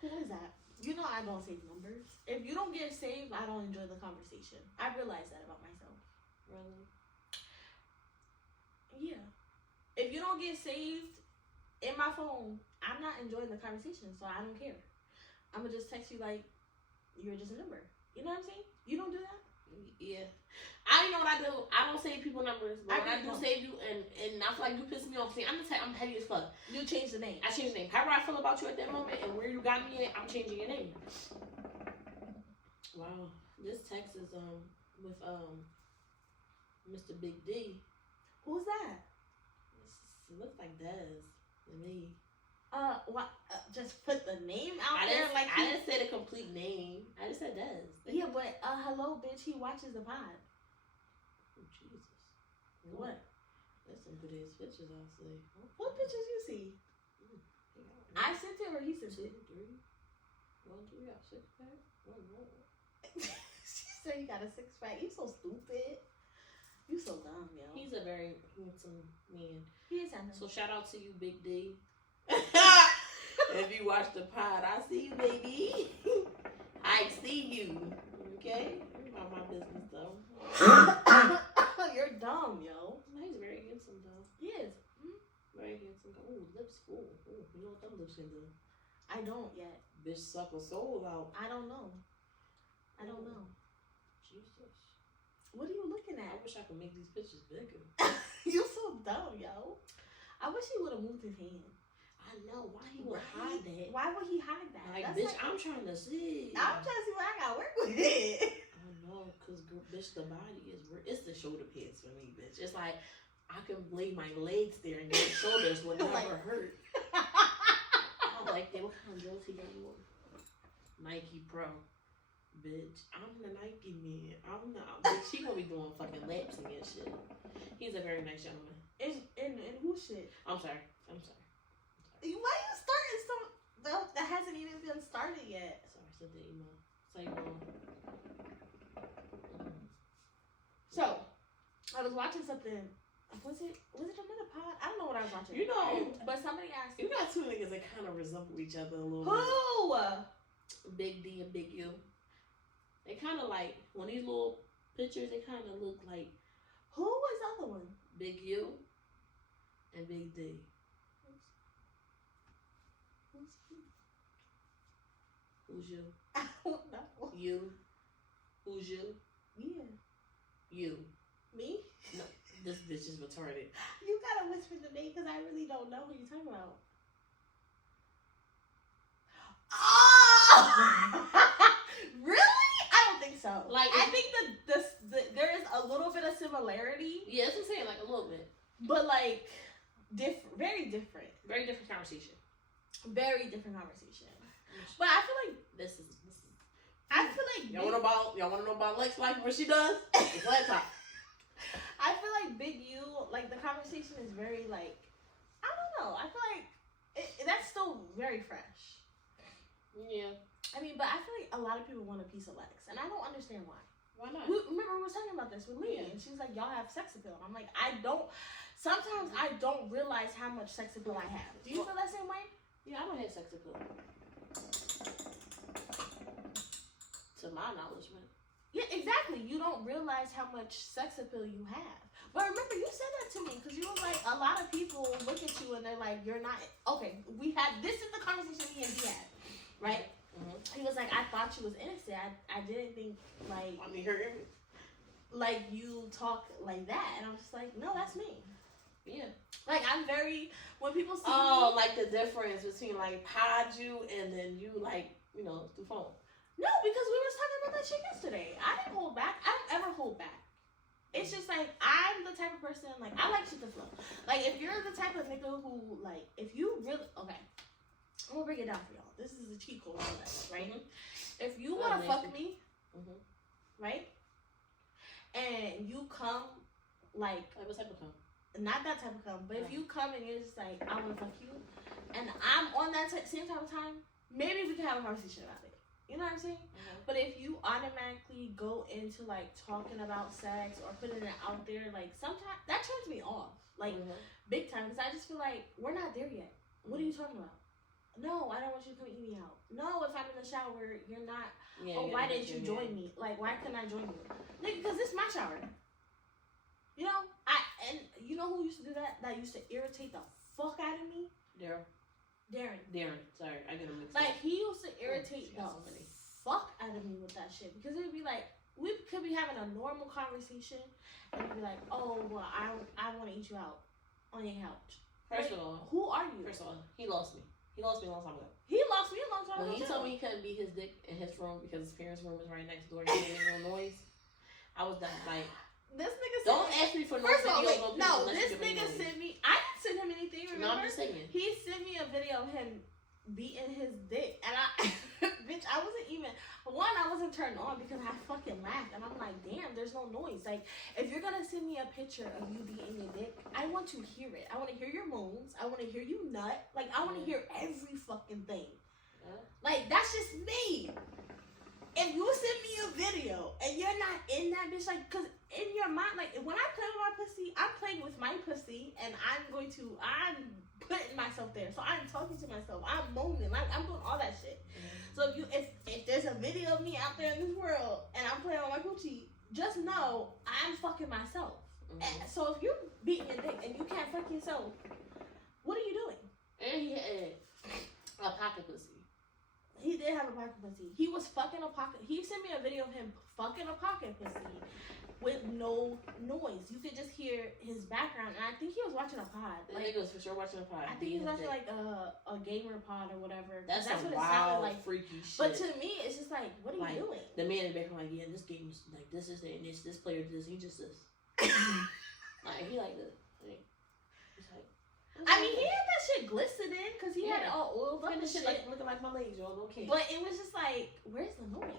Who is that? I don't save numbers. If you don't get saved, I don't enjoy the conversation. I realize that about myself. Really? Yeah. If you don't get saved in my phone, I'm not enjoying the conversation, so I don't care. I'm gonna just text you like you're just a number. You know what I'm saying? You don't do that? Yeah. I know what I do. I don't save people numbers, but when I do save you, and I feel like you piss me off. See, I'm petty as fuck. You change the name. I change the name. However I feel about you at that moment and where you got me at, I'm changing your name. Wow. This text is with Mr. Big D. Who's that? It looks like Dez to me. What? Just put the name out there like I didn't say the complete name. I just said Dez. Yeah, but hello, bitch. He watches the pod. Oh Jesus. What? That's some good ass pictures, I'll say. What pictures you see? I sent it or he sent it? 2, 3. 1, 2, got 6 pack. 1, 1. She said you got a 6-pack. You so stupid. You so dumb, yo. He's a very handsome man. He is handsome. So shout out to you, Big D. If you watch the pod, I see you, baby. I see you. Okay? About my business, though. You're dumb, yo. He's very handsome, though. He is. Very handsome. Oh, lips full. Oh, you know what them lips can do? I don't yet. Bitch, suck a soul out. I don't know. Jesus. What are you looking at? I wish I could make these pictures bigger. You so dumb, yo. I wish he would have moved his hand. I know. Why he would hide that? Why would he hide that? Like, bitch, I'm trying to see. I'm trying to see what I got to work with it. I know, because, bitch, the body is... It's the shoulder pads for me, bitch. It's like, I can lay my legs there and your shoulders would never hurt. I like that. What kind of drills he got on? Nike Pro. Bitch, I'm the Nike man. I'm not. Bitch, he gonna be doing fucking laps and shit. He's a very nice gentleman. And who shit? I'm sorry. Why you starting something that hasn't even been started yet? Sorry, I sent the email. So you know. So, I was watching something. Was it another pod? I don't know what I was watching. You know, but somebody asked. You got two niggas that kind of resemble each other a little Who? bit. Big D and Big U. They kind of like, when these little pictures, they kind of look like. Who was the other one? Big U and Big D. Who's you? I don't know. You. Who's you? Yeah. You. Me? No, this bitch is retarded. You gotta whisper the name because I really don't know who you're talking about. Oh! Really? I don't think so. Like, I think the there is a little bit of similarity. Yeah, that's what I'm saying, like a little bit. But like, very different. Very different conversation. Very different conversation. But I feel like this is. I feel like y'all want to know about Lex life, what she does? It's laptop. I feel like Big U, like the conversation is very like, I don't know. I feel like that's still very fresh. Yeah. I mean, but I feel like a lot of people want a piece of Lex, and I don't understand why. Why not? Remember we were talking about this with Lee, and she was like, "Y'all have sex appeal." And I'm like, Sometimes I don't realize how much sex appeal I have. Do you feel that same way? Yeah, I don't have sex appeal. To my knowledge, man. Yeah, exactly. You don't realize how much sex appeal you have. But remember, you said that to me because you were like, a lot of people look at you and they're like, you're not. Okay, this is the conversation me and he had, right? Mm-hmm. He was like, I thought you was innocent. I didn't think, like. I mean, her. Like, you talk like that. And I'm just like, no, that's me. Yeah. Like, I'm very. When people see. Oh, me, like the difference between, like, pod you and then you, like, through phone. No, because we was talking about that shit yesterday. I didn't hold back. I don't ever hold back. It's just like, I'm the type of person, like, I like shit to flow. Like, if you're the type of nigga who, like, if you really, okay, I'm gonna break it down for y'all. This is the cheat code for that, right? Mm-hmm. If you wanna fuck me, mm-hmm. right? And you come, like what type of come? Not that type of come, but if you come and you're just like, I wanna fuck you, and I'm on that same type of time, maybe we can have a conversation about it. You know what I'm saying? Mm-hmm. But if you automatically go into like talking about sex or putting it out there, like sometimes that turns me off, like big time. Because I just feel like we're not there yet. What are you talking about? No, I don't want you to come eat me out. No, if I'm in the shower, you're not. Yeah, oh, why didn't you join me? Like, why couldn't I join you? Nigga, because this is my shower. You know, and you know who used to do that? That used to irritate the fuck out of me. Darren. Sorry, I get him mixed up. Like, he used to irritate the fuck out of me with that shit. Because it would be like, we could be having a normal conversation, and it'd be like, oh, well, I want to eat you out on your couch. First of all. Who are you? First of all, he lost me. He lost me a long time ago. He lost me a long time ago. When he told me he couldn't beat his dick in his room because his parents' room was right next door, he made no noise. I was done, like... This nigga said... Don't ask me for no videos. No, this nigga sent me... I didn't send him anything, remember? No, I'm just saying. He sent me a video of him beating his dick. And bitch, I wasn't even... One, I wasn't turned on because I fucking laughed. And I'm like, damn, there's no noise. Like, if you're gonna send me a picture of you beating your dick, I want to hear it. I want to hear your moans. I want to hear you nut. Like, I want to hear every fucking thing. Like, that's just me. If you send me a video and you're not in that bitch, like, because in your mind, like, when I play with my pussy, I'm playing with my pussy, and I'm putting myself there. So I'm talking to myself. I'm moaning. Like, I'm doing all that shit. Mm-hmm. So if there's a video of me out there in this world and I'm playing on my coochie, just know I'm fucking myself. Mm-hmm. And so if you're beating your dick and you can't fuck yourself, what are you doing? And he had a pocket pussy. He did have a pocket pussy. He was fucking a pocket. He sent me a video of him fucking a pocket pussy with no noise. You could just hear his background. And I think he was watching a pod. That nigga was for sure watching a pod. I think he was watching like a gamer pod or whatever. That's what it sounded like. Freaky shit. But to me, it's just like, what are you doing? The man in the background, like, yeah, this game is like this is it, and this player this, he just this. Like he like this. Like, it's like. I mean, he had that shit glistening because he had it all oiled up and shit. Like, looking like my legs, y'all. Okay. But it was just like, where's the noise?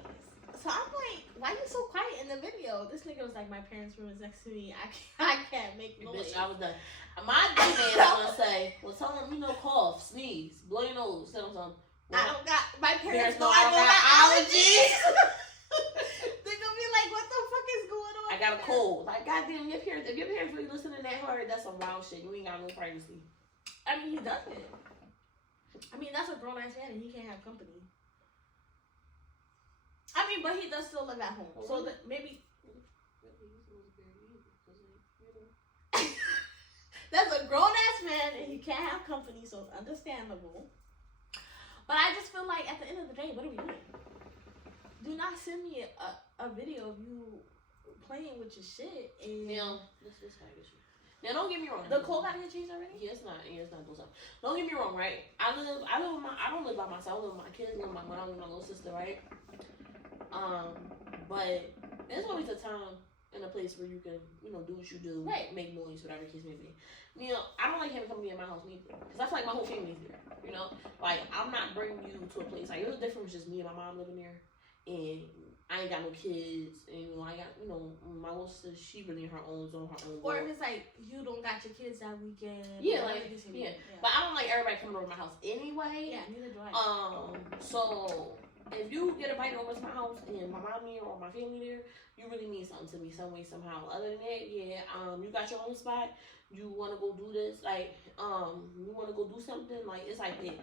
So I'm like, why you so quiet in the video? This nigga was like, my parents' room is next to me. I can't make noise. Bitch, I was done. My dumb man was gonna say, well, tell him, cough, sneeze, blow your nose, tell him something. Well, I don't got, my parents know I don't got allergies. They're gonna be like, what the fuck is going on? I got a cold No, like goddamn, if your parents really listening that hard, that's some wild shit. You ain't got no privacy. I mean, he doesn't. I mean, that's a grown ass man, and he can't have company. I mean, but he does still live at home, so that maybe. That's a grown ass man, and he can't have company, so it's understandable. But I just feel like at the end of the day, what are we doing? Do not send me a video of you playing with your shit. And this kind of issue. Now, don't get me wrong. The code got to get changed already? Yeah, it's not doing something. Don't get me wrong, right? I don't live by myself. I live with my kids, with my mom, and my little sister, right? But there's always a time and a place where you can, do what you do, right? Make noise, whatever the case may be. I don't like having company in my house neither, because I feel like my whole family's there. Like I'm not bringing you to a place. Like it was different, just me and my mom living there, and I ain't got no kids, and I got my little sister. She really in her own zone, her own. Or if it's like you don't got your kids that weekend. Yeah, But I don't like everybody coming over to my house anyway. Yeah, neither do I. So if you get invited over to my house and my mom here or my family there, you really mean something to me some way, somehow. Other than that, yeah, you got your own spot, you want to go do this, like, you want to go do something, like, it's like that.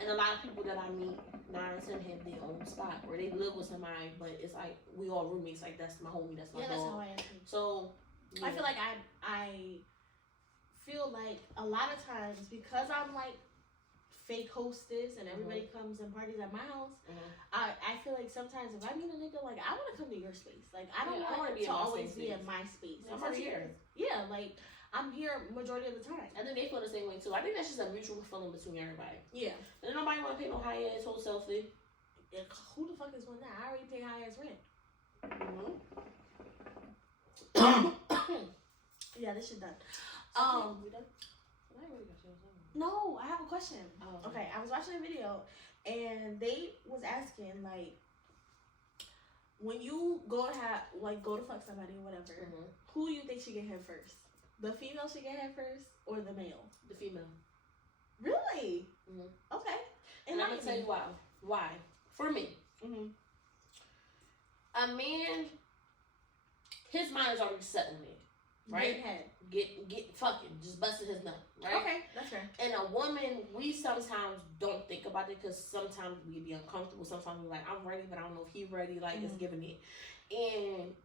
And a lot of people that I meet, 9 and 10 have their own spot, where they live with somebody, but it's like, we all roommates, like, that's my homie, that's my dog. Yeah, that's how I am too. So, yeah. I feel like I feel like a lot of times, because I'm, like, fake hostess and everybody comes and parties at my house, I feel like sometimes if I meet a nigga, like I want to come to your space. Like I don't want to always be in my space. I'm already here. Yeah, like I'm here majority of the time. I think they feel the same way too. I think that's just a mutual feeling between everybody. Yeah. And nobody want to pay no high ass whole selfie. Who the fuck is doing that? I already pay high ass rent. Yeah, this shit done. We done? No, I have a question. Oh. Okay, I was watching a video and they was asking like, when you go to fuck somebody or whatever, who do you think should get head first? The female should get head first or the male? The female. Really? Okay. And I'm gonna tell you why. Why? For me, a man, his mind is already set on it, right? Get fucking, just busting his nut, right? Okay, that's fair. And a woman, we sometimes don't think about it because sometimes we be uncomfortable. Sometimes we're like, I'm ready, but I don't know if he's ready. Like, it's giving it. And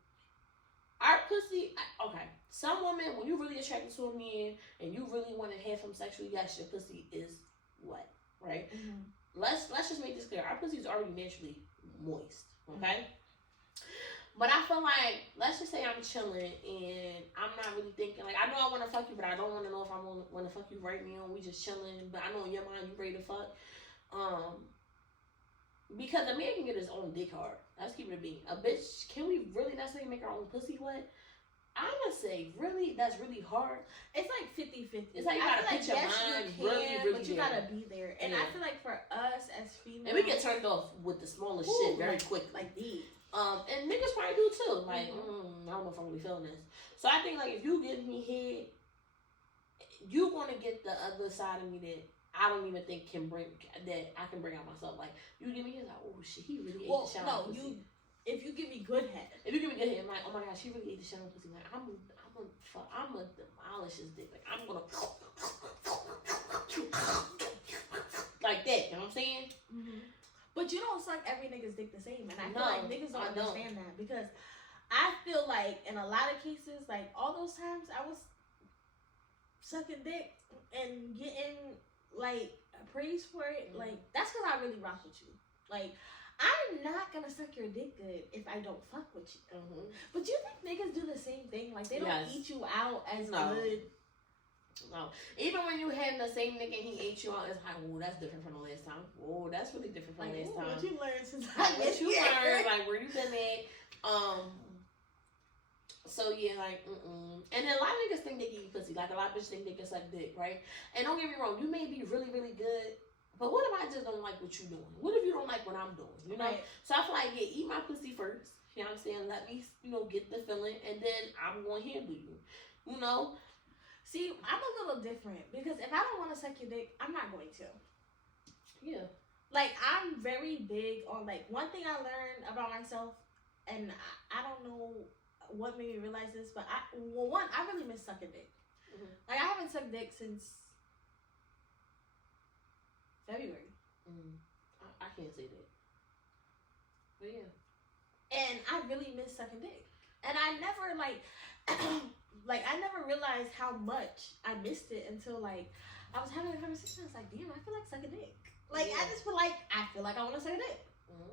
our pussy, okay. Some women, when you really attracted to a man and you really want to have him sexually, yes, your pussy is wet, right? Let's just make this clear. Our pussy is already naturally moist, okay? But I feel like, let's just say I'm chilling and I'm not really thinking, like, I know I want to fuck you, but I don't want to know if I want to fuck you right now. We just chilling, but I know in your mind you ready to fuck. Because a man can get his own dick hard. Let's keep it a beat. A bitch, can we really necessarily make our own pussy wet? I'm going to say, really, that's really hard. It's like 50-50. It's like you got to put your mind really but you got to be there. And I feel like for us as females. And we get turned off with the smallest shit very quickly. Like these. And niggas probably do too. Like, I don't know if I'm really feeling this. So I think, like, if you give me head, you gonna get the other side of me that I don't even think that I can bring out myself. Like, you give me head, like, oh shit, he really ate the shit out of pussy. If you give me good head. If you give me good head, I'm like, oh my gosh, she really ate the shit out of pussy. Like, I'm gonna demolish his dick. Like, I'm gonna like that. You know what I'm saying? But you don't suck every nigga's dick the same. And I feel like niggas don't understand that. Because I feel like in a lot of cases, like all those times I was sucking dick and getting like praise for it, like that's because I really rock with you. Like I'm not gonna suck your dick good if I don't fuck with you. But you think niggas do the same thing? Like they don't eat you out as good. No. Even when you had the same nigga and he ate you out, it's like, oh, that's different from the last time. Oh, that's really different from the last time. What you learned since what you learned, like where you been at. So yeah, like And then a lot of niggas think they can eat pussy. Like a lot of bitches think they can suck dick, right? And don't get me wrong, you may be really, really good, but what if I just don't like what you're doing? What if you don't like what I'm doing? You know? Right. So I feel like, yeah, eat my pussy first. You know what I'm saying? Let me, get the feeling, and then I'm gonna handle you. You know? See, I'm a little different because if I don't want to suck your dick, I'm not going to. Yeah. Like, I'm very big on, like, one thing I learned about myself, and I don't know what made me realize this, but I really miss sucking dick. Mm-hmm. Like, I haven't sucked dick since February. I can't say that. But yeah. And I really miss sucking dick. And I never, like, I never realized how much I missed it until, like, I was having a conversation. I was like, damn, I feel like sucking dick. Like, I just feel like I want to suck a dick.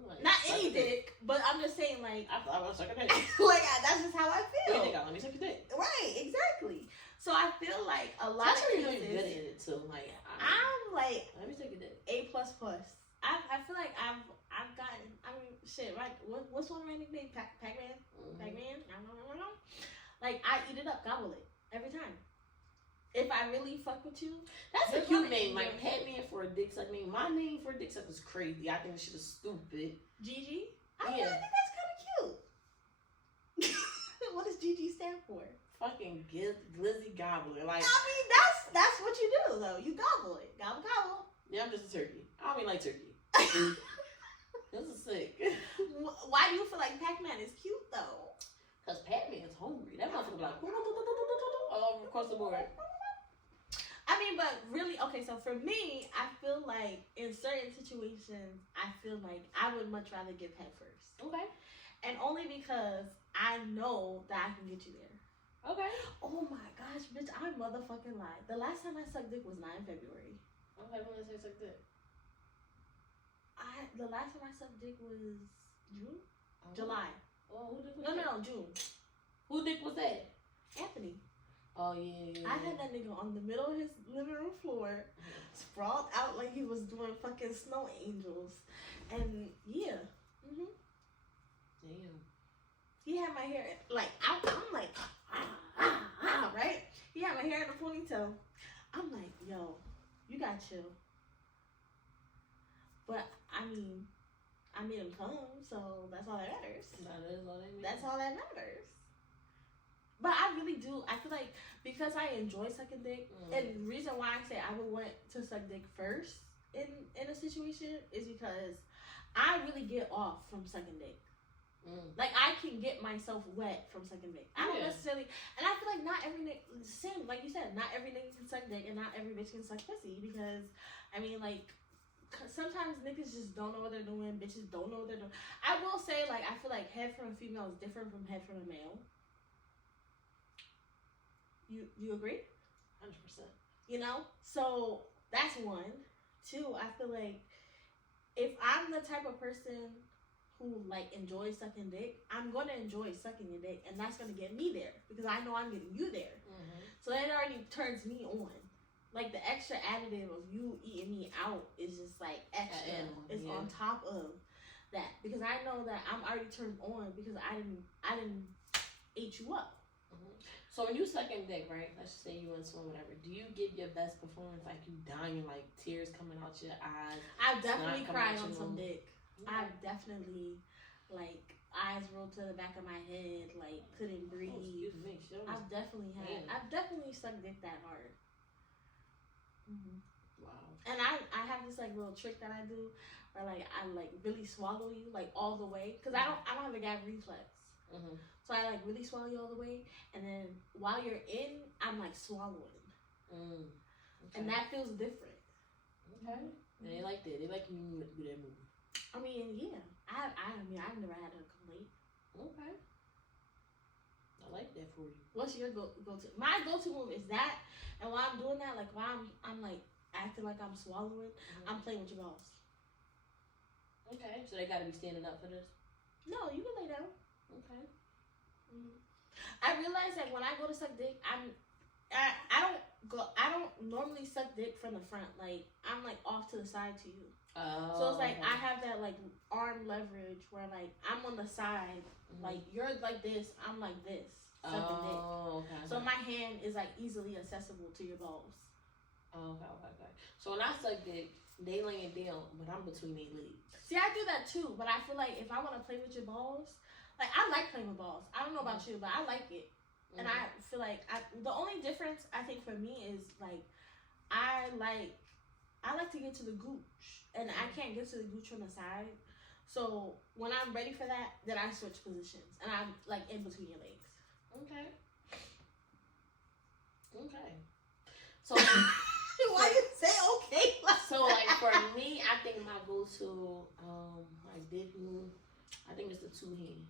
Like, not any dick, but I'm just saying, like, I feel like I want to suck a dick. Like, that's just how I feel. What do you think? Let me suck a dick. Right, exactly. So I feel like a lot of cases, you're good at it too. Like, I'm like, let me take a dick. A++. I feel like I've gotten, I mean, shit, right? What's one of my nicknames? Pac-Man? Pac-Man? No. Like, I eat it up, gobble it every time. If I really fuck with you, that's a cute name. Like, Pac-Man for a dick suck. I mean, my name for a dick suck is crazy. I think this shit is stupid. Gigi? I think that's kind of cute. What does Gigi stand for? Fucking glizzy gobbler. Like, I mean, that's what you do, though. You gobble it. Gobble, gobble. Yeah, I'm just a turkey. I don't even like turkey. This is sick. Why do you feel like Pac-Man is cute, though? Because Pac-Man is hungry. That motherfucker like, all across the board. I mean, but really, okay, so for me, I feel like in certain situations, I feel like I would much rather give head first. Okay. And only because I know that I can get you there. Okay. Oh my gosh, bitch, I motherfucking lied. The last time I sucked dick was 9 February. Okay, when did I suck dick? The last time I sucked dick was June? Oh. July. Oh, who dick was that? No, June. Who dick was that? Anthony. Oh, yeah. I had that nigga on the middle of his living room floor, sprawled out like he was doing fucking snow angels. And, yeah. Mm-hmm. Damn. He had my hair, like, I'm like, right? He had my hair in a ponytail. I'm like, yo, you gotta chill. But, I mean, I made him come, so that's all that matters. That is all that matters. That's all that matters. But I really do. I feel like because I enjoy sucking dick, and the reason why I say I would want to suck dick first in a situation is because I really get off from sucking dick. Like, I can get myself wet from sucking dick. I don't necessarily, and I feel like not every nigga, same, like you said, not every nigga can suck dick, and not every bitch can suck pussy, because, I mean, like, sometimes niggas just don't know what they're doing, bitches don't know what they're doing. I will say, like, I feel like head from a female is different from head from a male. You agree? 100%. You know? So, that's one. Two, I feel like if I'm the type of person who, like, enjoys sucking dick, I'm going to enjoy sucking your dick, and that's going to get me there, because I know I'm getting you there. So it already turns me on. Like, the extra additive of you eating me out is just, like, extra. It's on top of that, because I know that I'm already turned on because I didn't eat you up. So when you sucking dick, right? Let's just say you in swim, whatever. Do you give your best performance, like you dying, like tears coming out your eyes? I've definitely cried on some dick. Yeah. I've definitely, like, eyes rolled to the back of my head, like couldn't breathe. Oh, excuse me. I've definitely sucked dick that hard. Wow. And I have this like little trick that I do, where like I like really swallow you like all the way, cause I don't have a gag reflex. So I like really swallow you all the way, and then while you're in, I'm like swallowing, and that feels different. Okay. And they like that. They like you do that movie. I mean, yeah. I mean, I've never had a complaint. Okay. I like that for you. What's your go-to? My go-to move is that, and while I'm doing that, like while I'm like acting like I'm swallowing, I'm playing with your balls. Okay. So they gotta be standing up for this? No, you can lay down. Okay. I realize that when I go to suck dick, I don't normally suck dick from the front. Like, I'm like off to the side to you. Oh. So it's like I have that like arm leverage where like I'm on the side, like you're like this, I'm like this, sucking dick. Okay. So my hand is like easily accessible to your balls. Okay. So when I suck dick, they laying down, but I'm between their legs. See, I do that too, but I feel like if I want to play with your balls, like I like playing with balls. I don't know about you, but I like it. And I feel like the only difference I think for me is like I like to get to the gooch, and I can't get to the gooch from the side. So when I'm ready for that, then I switch positions, and I'm like in between your legs. Okay. So why you say okay? So like for me, I think my go-to like big move, I think it's the two hand.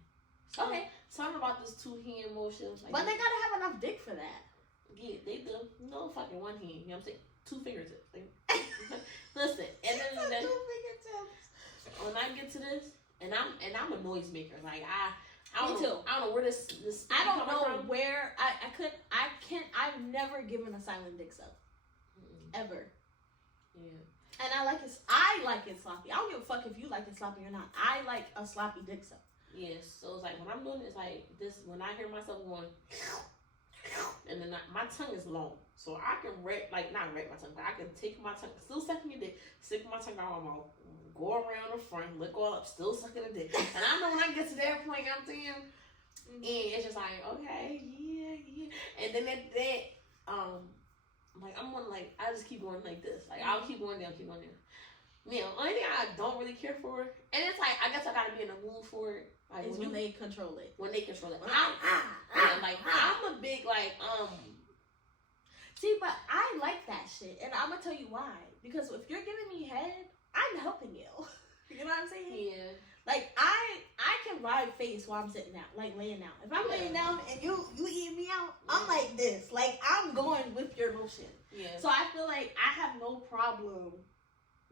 Okay. Something about this two hand motion. Like but they gotta have enough dick for that. Yeah, they do. No fucking one hand. You know what I'm saying? Two fingertips. Like, listen, and then two fingertips. When I get to this, and I'm a noisemaker. Like I Me don't too. know, I don't know where this I don't know from. where I've never given a silent dick suck. Ever. Yeah. And I like it sloppy. I don't give a fuck if you like it sloppy or not. I like a sloppy dick suck. Yes. So it's like when I'm doing it, it's like this. When I hear myself going, and then my tongue is long, so I can not wreck my tongue, but I can take my tongue, still sucking your dick, stick my tongue out my mouth, go around the front, lick all up, still sucking the dick. And I know when I get to that point, I'm saying, and it's just like, okay, yeah. And then that like I'm on like I just keep going like this, like I'll keep going down. Now, only thing I don't really care for, and it's like I guess I gotta be in the mood for it. Like when they control it. When they control it. I'm a big like See, but I like that shit, and I'm gonna tell you why. Because if you're giving me head, I'm helping you. You know what I'm saying? Yeah. Like I can ride face while I'm sitting down, like laying down. If I'm laying down and you eating me out, I'm like this. Like I'm going with your motion. Yeah. So I feel like I have no problem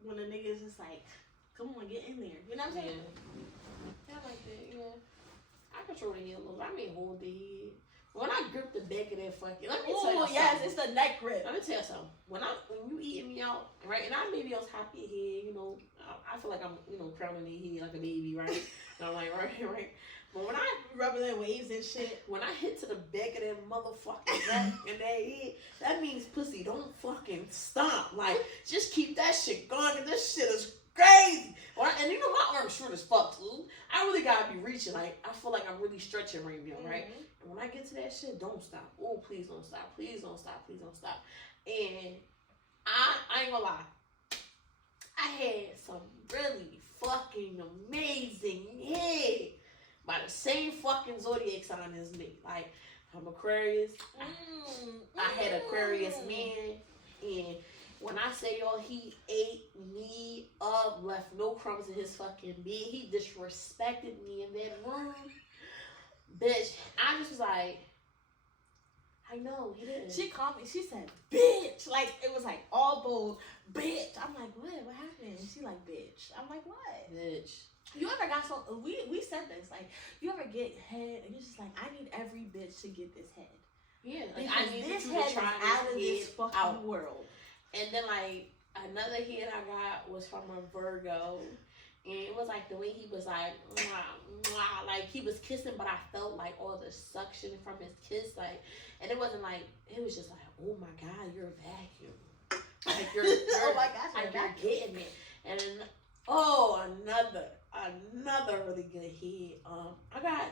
when a nigga is just like, come on, get in there. You know what I'm saying? Yeah. I like that, yeah. I control the head a little. I mean hold the head. When I grip the back of that fucking, let me tell you something. Yes, it's the neck grip. Let me tell you something. When you eating me out, right, and I maybe on top of your head, you know, I feel like I'm, you know, crowning your head like a baby, right? And I'm like, right. But when I rubbing their waves and shit, when I hit to the back of that motherfucking neck and that head, that means pussy don't fucking stop. Like, just keep that shit going, and this shit is crazy. And you know, my arm's short as fuck, too. I really gotta be reaching. Like, I feel like I'm really stretching right now, right? And when I get to that shit, don't stop. Oh, please don't stop. Please don't stop. Please don't stop. And I ain't gonna lie. I had some really fucking amazing head by the same fucking zodiac sign as me. Like, I'm Aquarius. I had Aquarius man, and when I say y'all, he ate me up, left no crumbs in his fucking bed. He disrespected me in that room. Bitch, I just was like, I know, he didn't. She called me, she said, bitch. Like, it was like all bold, bitch. I'm like, what happened? She like, bitch. I'm like, what? Bitch. You ever got so, we said this, like, you ever get head, and you're just like, I need every bitch to get this head. Yeah. Like, I need this you head to try is out of this fucking world. And then, like, another head I got was from a Virgo. And it was like the way he was like, mwah, mwah, like he was kissing, but I felt like all the suction from his kiss, like, and it wasn't like, it was just like, oh my God, you're a vacuum. Like you're oh my gosh, like you're getting it. And then, another really good head. I got,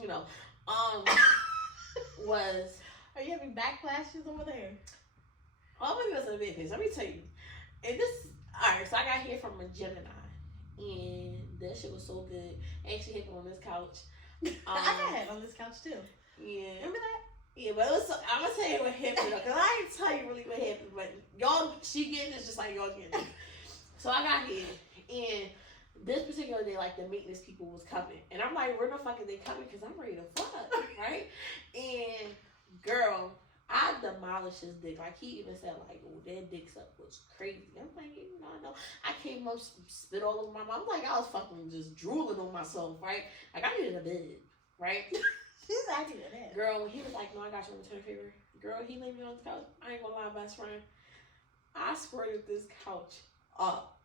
you know, was. Are you having backflashes over there? Oh, let me go to the business. Let me tell you. And this, alright, so I got here from a Gemini. And that shit was so good. Actually happened on this couch. I got head on this couch too. Yeah. Remember that? Yeah, but it was, I'm gonna tell you what happened though, cause I ain't tell you really what happened, but y'all, she getting this just like y'all getting it. So I got here, and this particular day, like the maintenance people was coming, and I'm like, where the fuck are they coming? Cause I'm ready to fuck, right? And girl, I demolished his dick. Like, he even said, like, oh, that dick suck was crazy. I'm like, you know, I know. I came up, spit all over my mouth. I'm like, I was fucking just drooling on myself, right? Like, I needed a bed, right? She's acting with that. Girl, when he was like, no, I got you on the turn favor. Girl, he laid me on the couch. I ain't gonna lie, best friend. I squirted this couch up.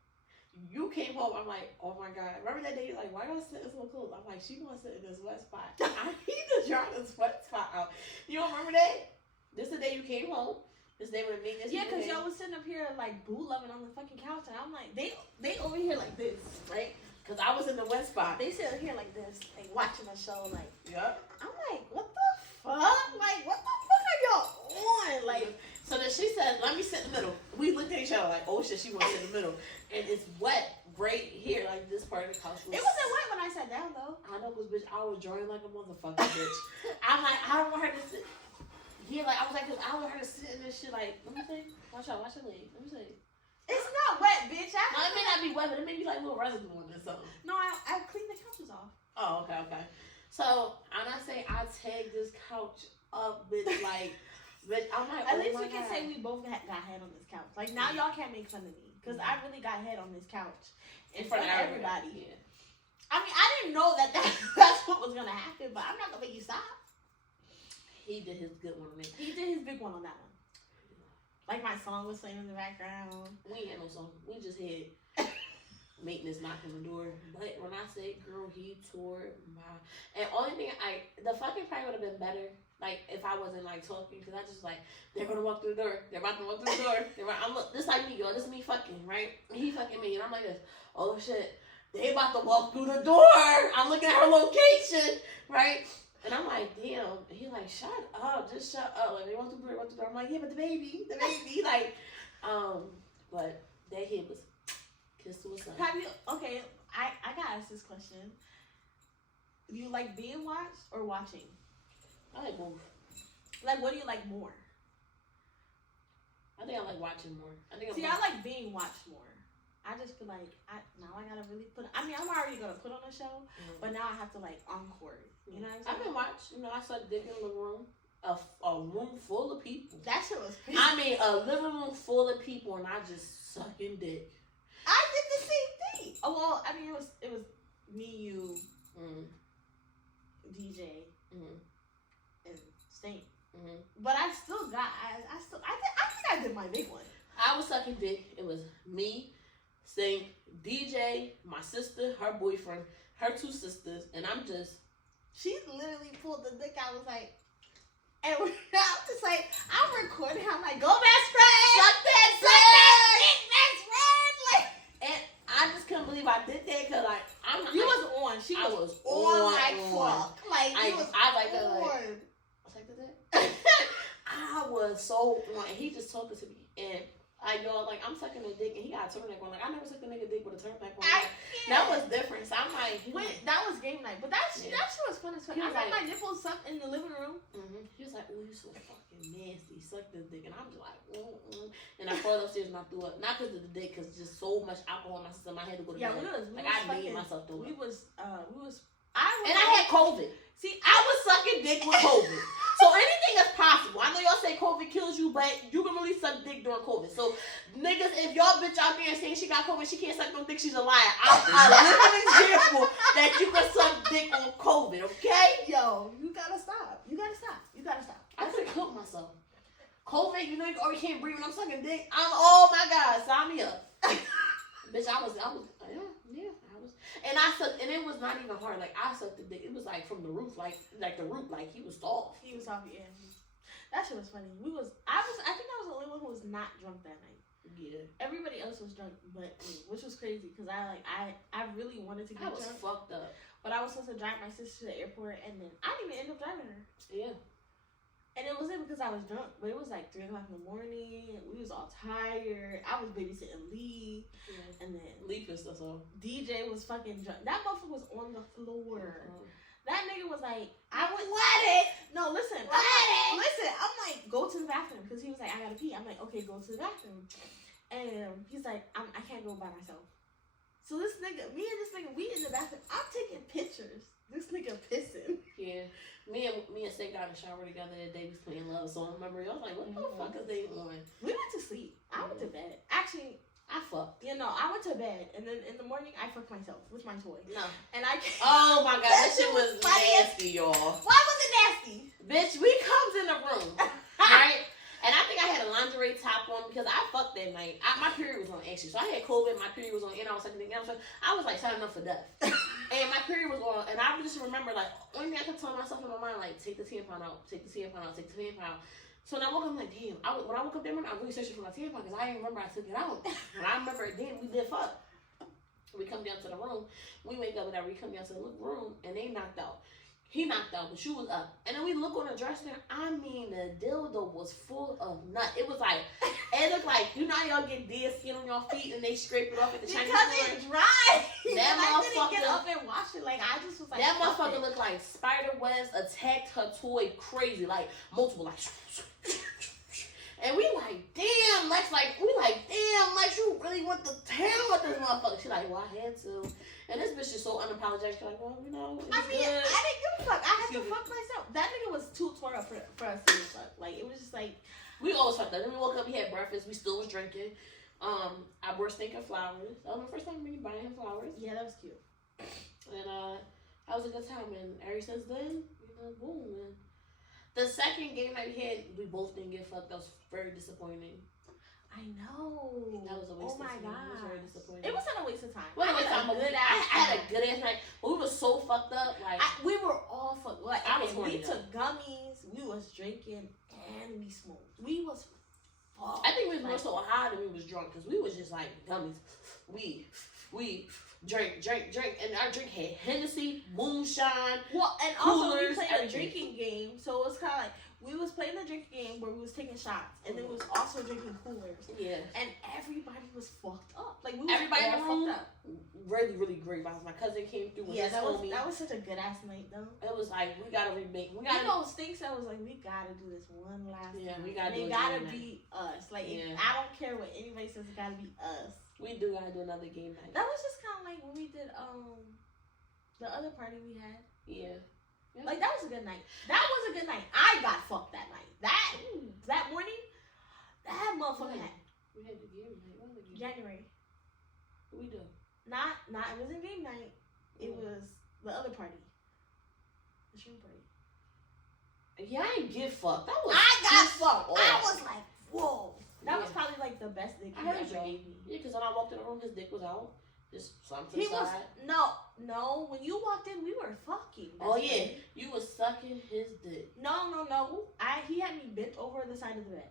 You came home, I'm like, oh my God. Remember that day, you're like, why y'all sitting so close? I'm like, she gonna sit in this wet spot. I need to dry this wet spot out. You don't remember that? This the day you came home. This day when the maintenance. Yeah, because y'all was sitting up here like boo loving on the fucking couch, and I'm like, they over here like this, right? Because I was in the wet spot. They sit over here like this, like watching a show, like. Yeah. I'm like, what the fuck? Like, what the fuck are y'all on? Like. So then she said, let me sit in the middle. We looked at each other like, oh shit, she wants to sit in the middle, and it's wet right here, like this part of the couch was... It wasn't wet when I sat down, though. I know, because, bitch, I was drawing like a motherfucking bitch. I'm like, I don't want her to sit... Yeah, like, I was like, I don't want her to sit in this shit, like, let me see. Watch your leg. Let me see. It's not wet, bitch. No, it may not be wet, but it may be like a little residue on it or something. No, I cleaned the couches off. Oh, okay. So, I'm not saying I tagged this couch up, bitch, like... But I'm like, at least we can say we both got head on this couch. Like, now y'all can't make fun of me. Because I really got head on this couch. In front of everybody. Yeah. I mean, I didn't know that's what was going to happen. But I'm not going to make you stop. He did his good one on me. He did his big one on that one. Like, my song was playing in the background. We ain't had no song. We just had maintenance knocking on the door. But when I say, girl, he tore my... And only thing the fucking probably would have been better... Like, if I wasn't, like, talking, because I just, like, they're going to walk through the door. They're about to walk through the door. I'm look, this like me, y'all. This is me fucking, right? And he fucking me. And I'm like this. Oh, shit. They about to walk through the door. I'm looking at her location, right? And I'm like, damn. And he like, shut up. Just shut up. Like, they walk through the door. I'm like, yeah, but the baby. Like, but that head was kissed to a son. Have you, okay, I got to ask this question. Do you like being watched or watching? I like both. Like, what do you like more? I think I like watching more. I like being watched more. I just feel like, now I gotta really I'm already gonna put on a show, but now I have to, like, encore it. You know what I'm saying? I've been watched. You know, I sucked dick in the room. A room full of people. That shit was crazy. I mean, a living room full of people, and I just sucking dick. I did the same thing. Oh, well, I mean, it was me, you, DJ, and Stink. But I still got, I think I did my big one. I was sucking dick. It was me, Stink, DJ, my sister, her boyfriend, her two sisters, and I'm just... She literally pulled the dick out. I was like... And I'm just like, I'm recording. I'm like, go best friend! Suck that dick, best friend! Like, and I just couldn't believe I did that, because, like, you was on. She was on like fuck. Like, I like that. I was so on, and he just talking to me, and y'all, like, I'm sucking a dick, and he got a turtleneck on. Like, I never sucked a nigga dick with a turtleneck on. Like, that was different. So I'm like, that was game night, but that shit was fun as fuck. I got my nipples sucked in the living room. He was like, "Oh, you so fucking nasty. Suck this dick," and I'm just like, and I crawled upstairs and I threw up, not because of the dick, because just so much alcohol in my system. I had to go to bed. I made myself throw up. I had COVID. See, I was sucking dick with COVID. So anything is possible. I know y'all say COVID kills you, but you can really suck dick during COVID. So niggas, if y'all bitch out there saying she got COVID, she can't suck no dick, she's a liar. I live an example that you can suck dick on COVID, okay? Yo, you gotta stop. I could cook myself. COVID, you know you already can't breathe when I'm sucking dick. Oh my God, sign me up. Bitch, I was, and I sucked, and it was not even hard. Like, I sucked the dick. It was like from the roof, like the roof, like he was soft. He was soft, yeah. That shit was funny. I think I was the only one who was not drunk that night. Yeah. Everybody else was drunk but me, which was crazy because I really wanted to get drunk. I was fucked up. But I was supposed to drive my sister to the airport, and then I didn't even end up driving her. Yeah. And it wasn't because I was drunk, but it was like 3 o'clock in the morning. We was all tired. I was babysitting Lee. Yeah. And then Lee pissed us off. DJ was fucking drunk. That motherfucker was on the floor. That nigga was like, let it. No, listen. Listen, I'm like, go to the bathroom. Because he was like, I gotta pee. I'm like, okay, go to the bathroom. And he's like, I can't go by myself. So me and this nigga, we in the bathroom. I'm taking pictures. This nigga pissing. Yeah. Me and Sink got in the shower together that day. We was playing Love Song. Remember? I was like, what the fuck is they on? We went to sleep. I went to bed. Actually, I fucked. You know, I went to bed. And then in the morning, I fucked myself with my toy. No. And I oh my God. That shit was nasty, y'all. Why was it nasty? Bitch, we comes in the room. Right? And I think I had a lingerie top on because I fucked that night. My period was on, actually. So I had COVID, my period was on, and I was sucking dick. I was like signing up for death. And my period was on, and I just remember, like, only thing I kept telling myself in my mind, like, take the tampon out, take the tampon out, take the tampon out. So when I woke up, I'm like, damn. When I woke up that morning, I was really searching for my tampon because I didn't remember I took it out. And I remember, damn, we did fuck. We come down to the room. We wake up, whatever. We come down to the room, and they knocked out He knocked out, but she was up. And then we look on the dresser. I mean, the dildo was full of nut. It was like, it looked like, you know how y'all get dead skin on your feet and they scrape it off at the Chinese store? Because it's dry. That I didn't get up and wash it. Like, I just was like, that motherfucker looked like spider webs attacked her toy crazy. Like, multiple, like, and we like, damn, Lex, you really went to town with this motherfucker. She like, well, I had to. And this bitch is so unapologetic. She's like, well, you know, it's I mean, good. I didn't give a fuck. I had to fuck myself. That nigga was too tore up for us to fuck. Like, it was just like... We always fucked up. Then we woke up, we had breakfast, we still was drinking. I bought Stinker flowers. That was my first time really buying him flowers. Yeah, that was cute. And that was a good time. And ever since then, you know, boom. And the second game that we had, we both didn't get fucked. That was very disappointing. I know. That was a waste of time. God. It was very disappointing. It wasn't a waste of time. I had a good ass night. But we were so fucked up. Like we were all fucked. Like, I was we took gummies. We was drinking and we smoked. We was fucked. I think we was more so high than we was drunk because we was just like gummies. We drink, and our drink had Hennessy, moonshine. Well, and also coolers, we played a everything. drinking game, so it was kind of like we was playing a drinking game where we was taking shots, and then we was also drinking coolers. Yeah. And everybody was fucked up. Like we was Everybody in the all room, fucked up. really, really great vibes. My cousin came through with his homie. That was such a good ass night though. It was like we gotta remake. Stinks. I was like, we gotta do this one last time. We gotta do it. It gotta be us. Like I don't care what anybody says. It gotta be us. We do gotta do another game night. That was just kind of like when we did the other party we had. Yeah. Like that was a good night. That was a good night. I got fucked that night. That morning, that motherfucker had. We had the game night. What was the game? January. What we do? Not. It wasn't game night. It was the other party. The shroom party. Yeah, I ain't get fucked. I got fucked. I was like, whoa. That was probably like the best dick he ever gave me. Yeah, because when I walked in the room, his dick was out. Just something. He was no. When you walked in, we were fucking. Oh yeah, you was sucking his dick. No. He had me bent over the side of the bed.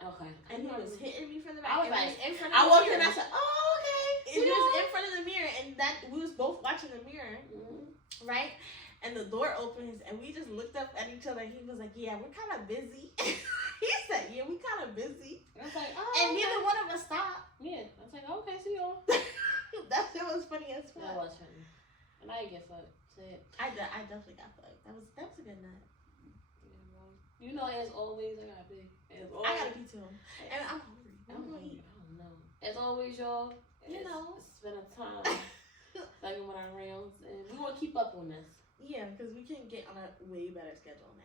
Okay. And he was hitting me from the back. I was like, in front of I walked in. mirror. I said, oh okay. It was in front of the mirror, and that we was both watching the mirror, right? And the door opens, and we just looked up at each other. And he was like, "Yeah, we're kind of busy." He said, "Yeah, we kind of busy." I was like, "Oh." And neither one of us stopped. Yeah, I was like, "Okay, see y'all." It was funny as fuck. That was funny, and I didn't get fucked. Say it. I definitely got fucked. That was a good night. Yeah, well, you know, as always, I gotta pee. I gotta pee too, and I'm hungry. I'm hungry. I don't know. As always, y'all. It's been a time. Second with our rounds, and we want to keep up on this. Yeah, because we can get on a way better schedule now.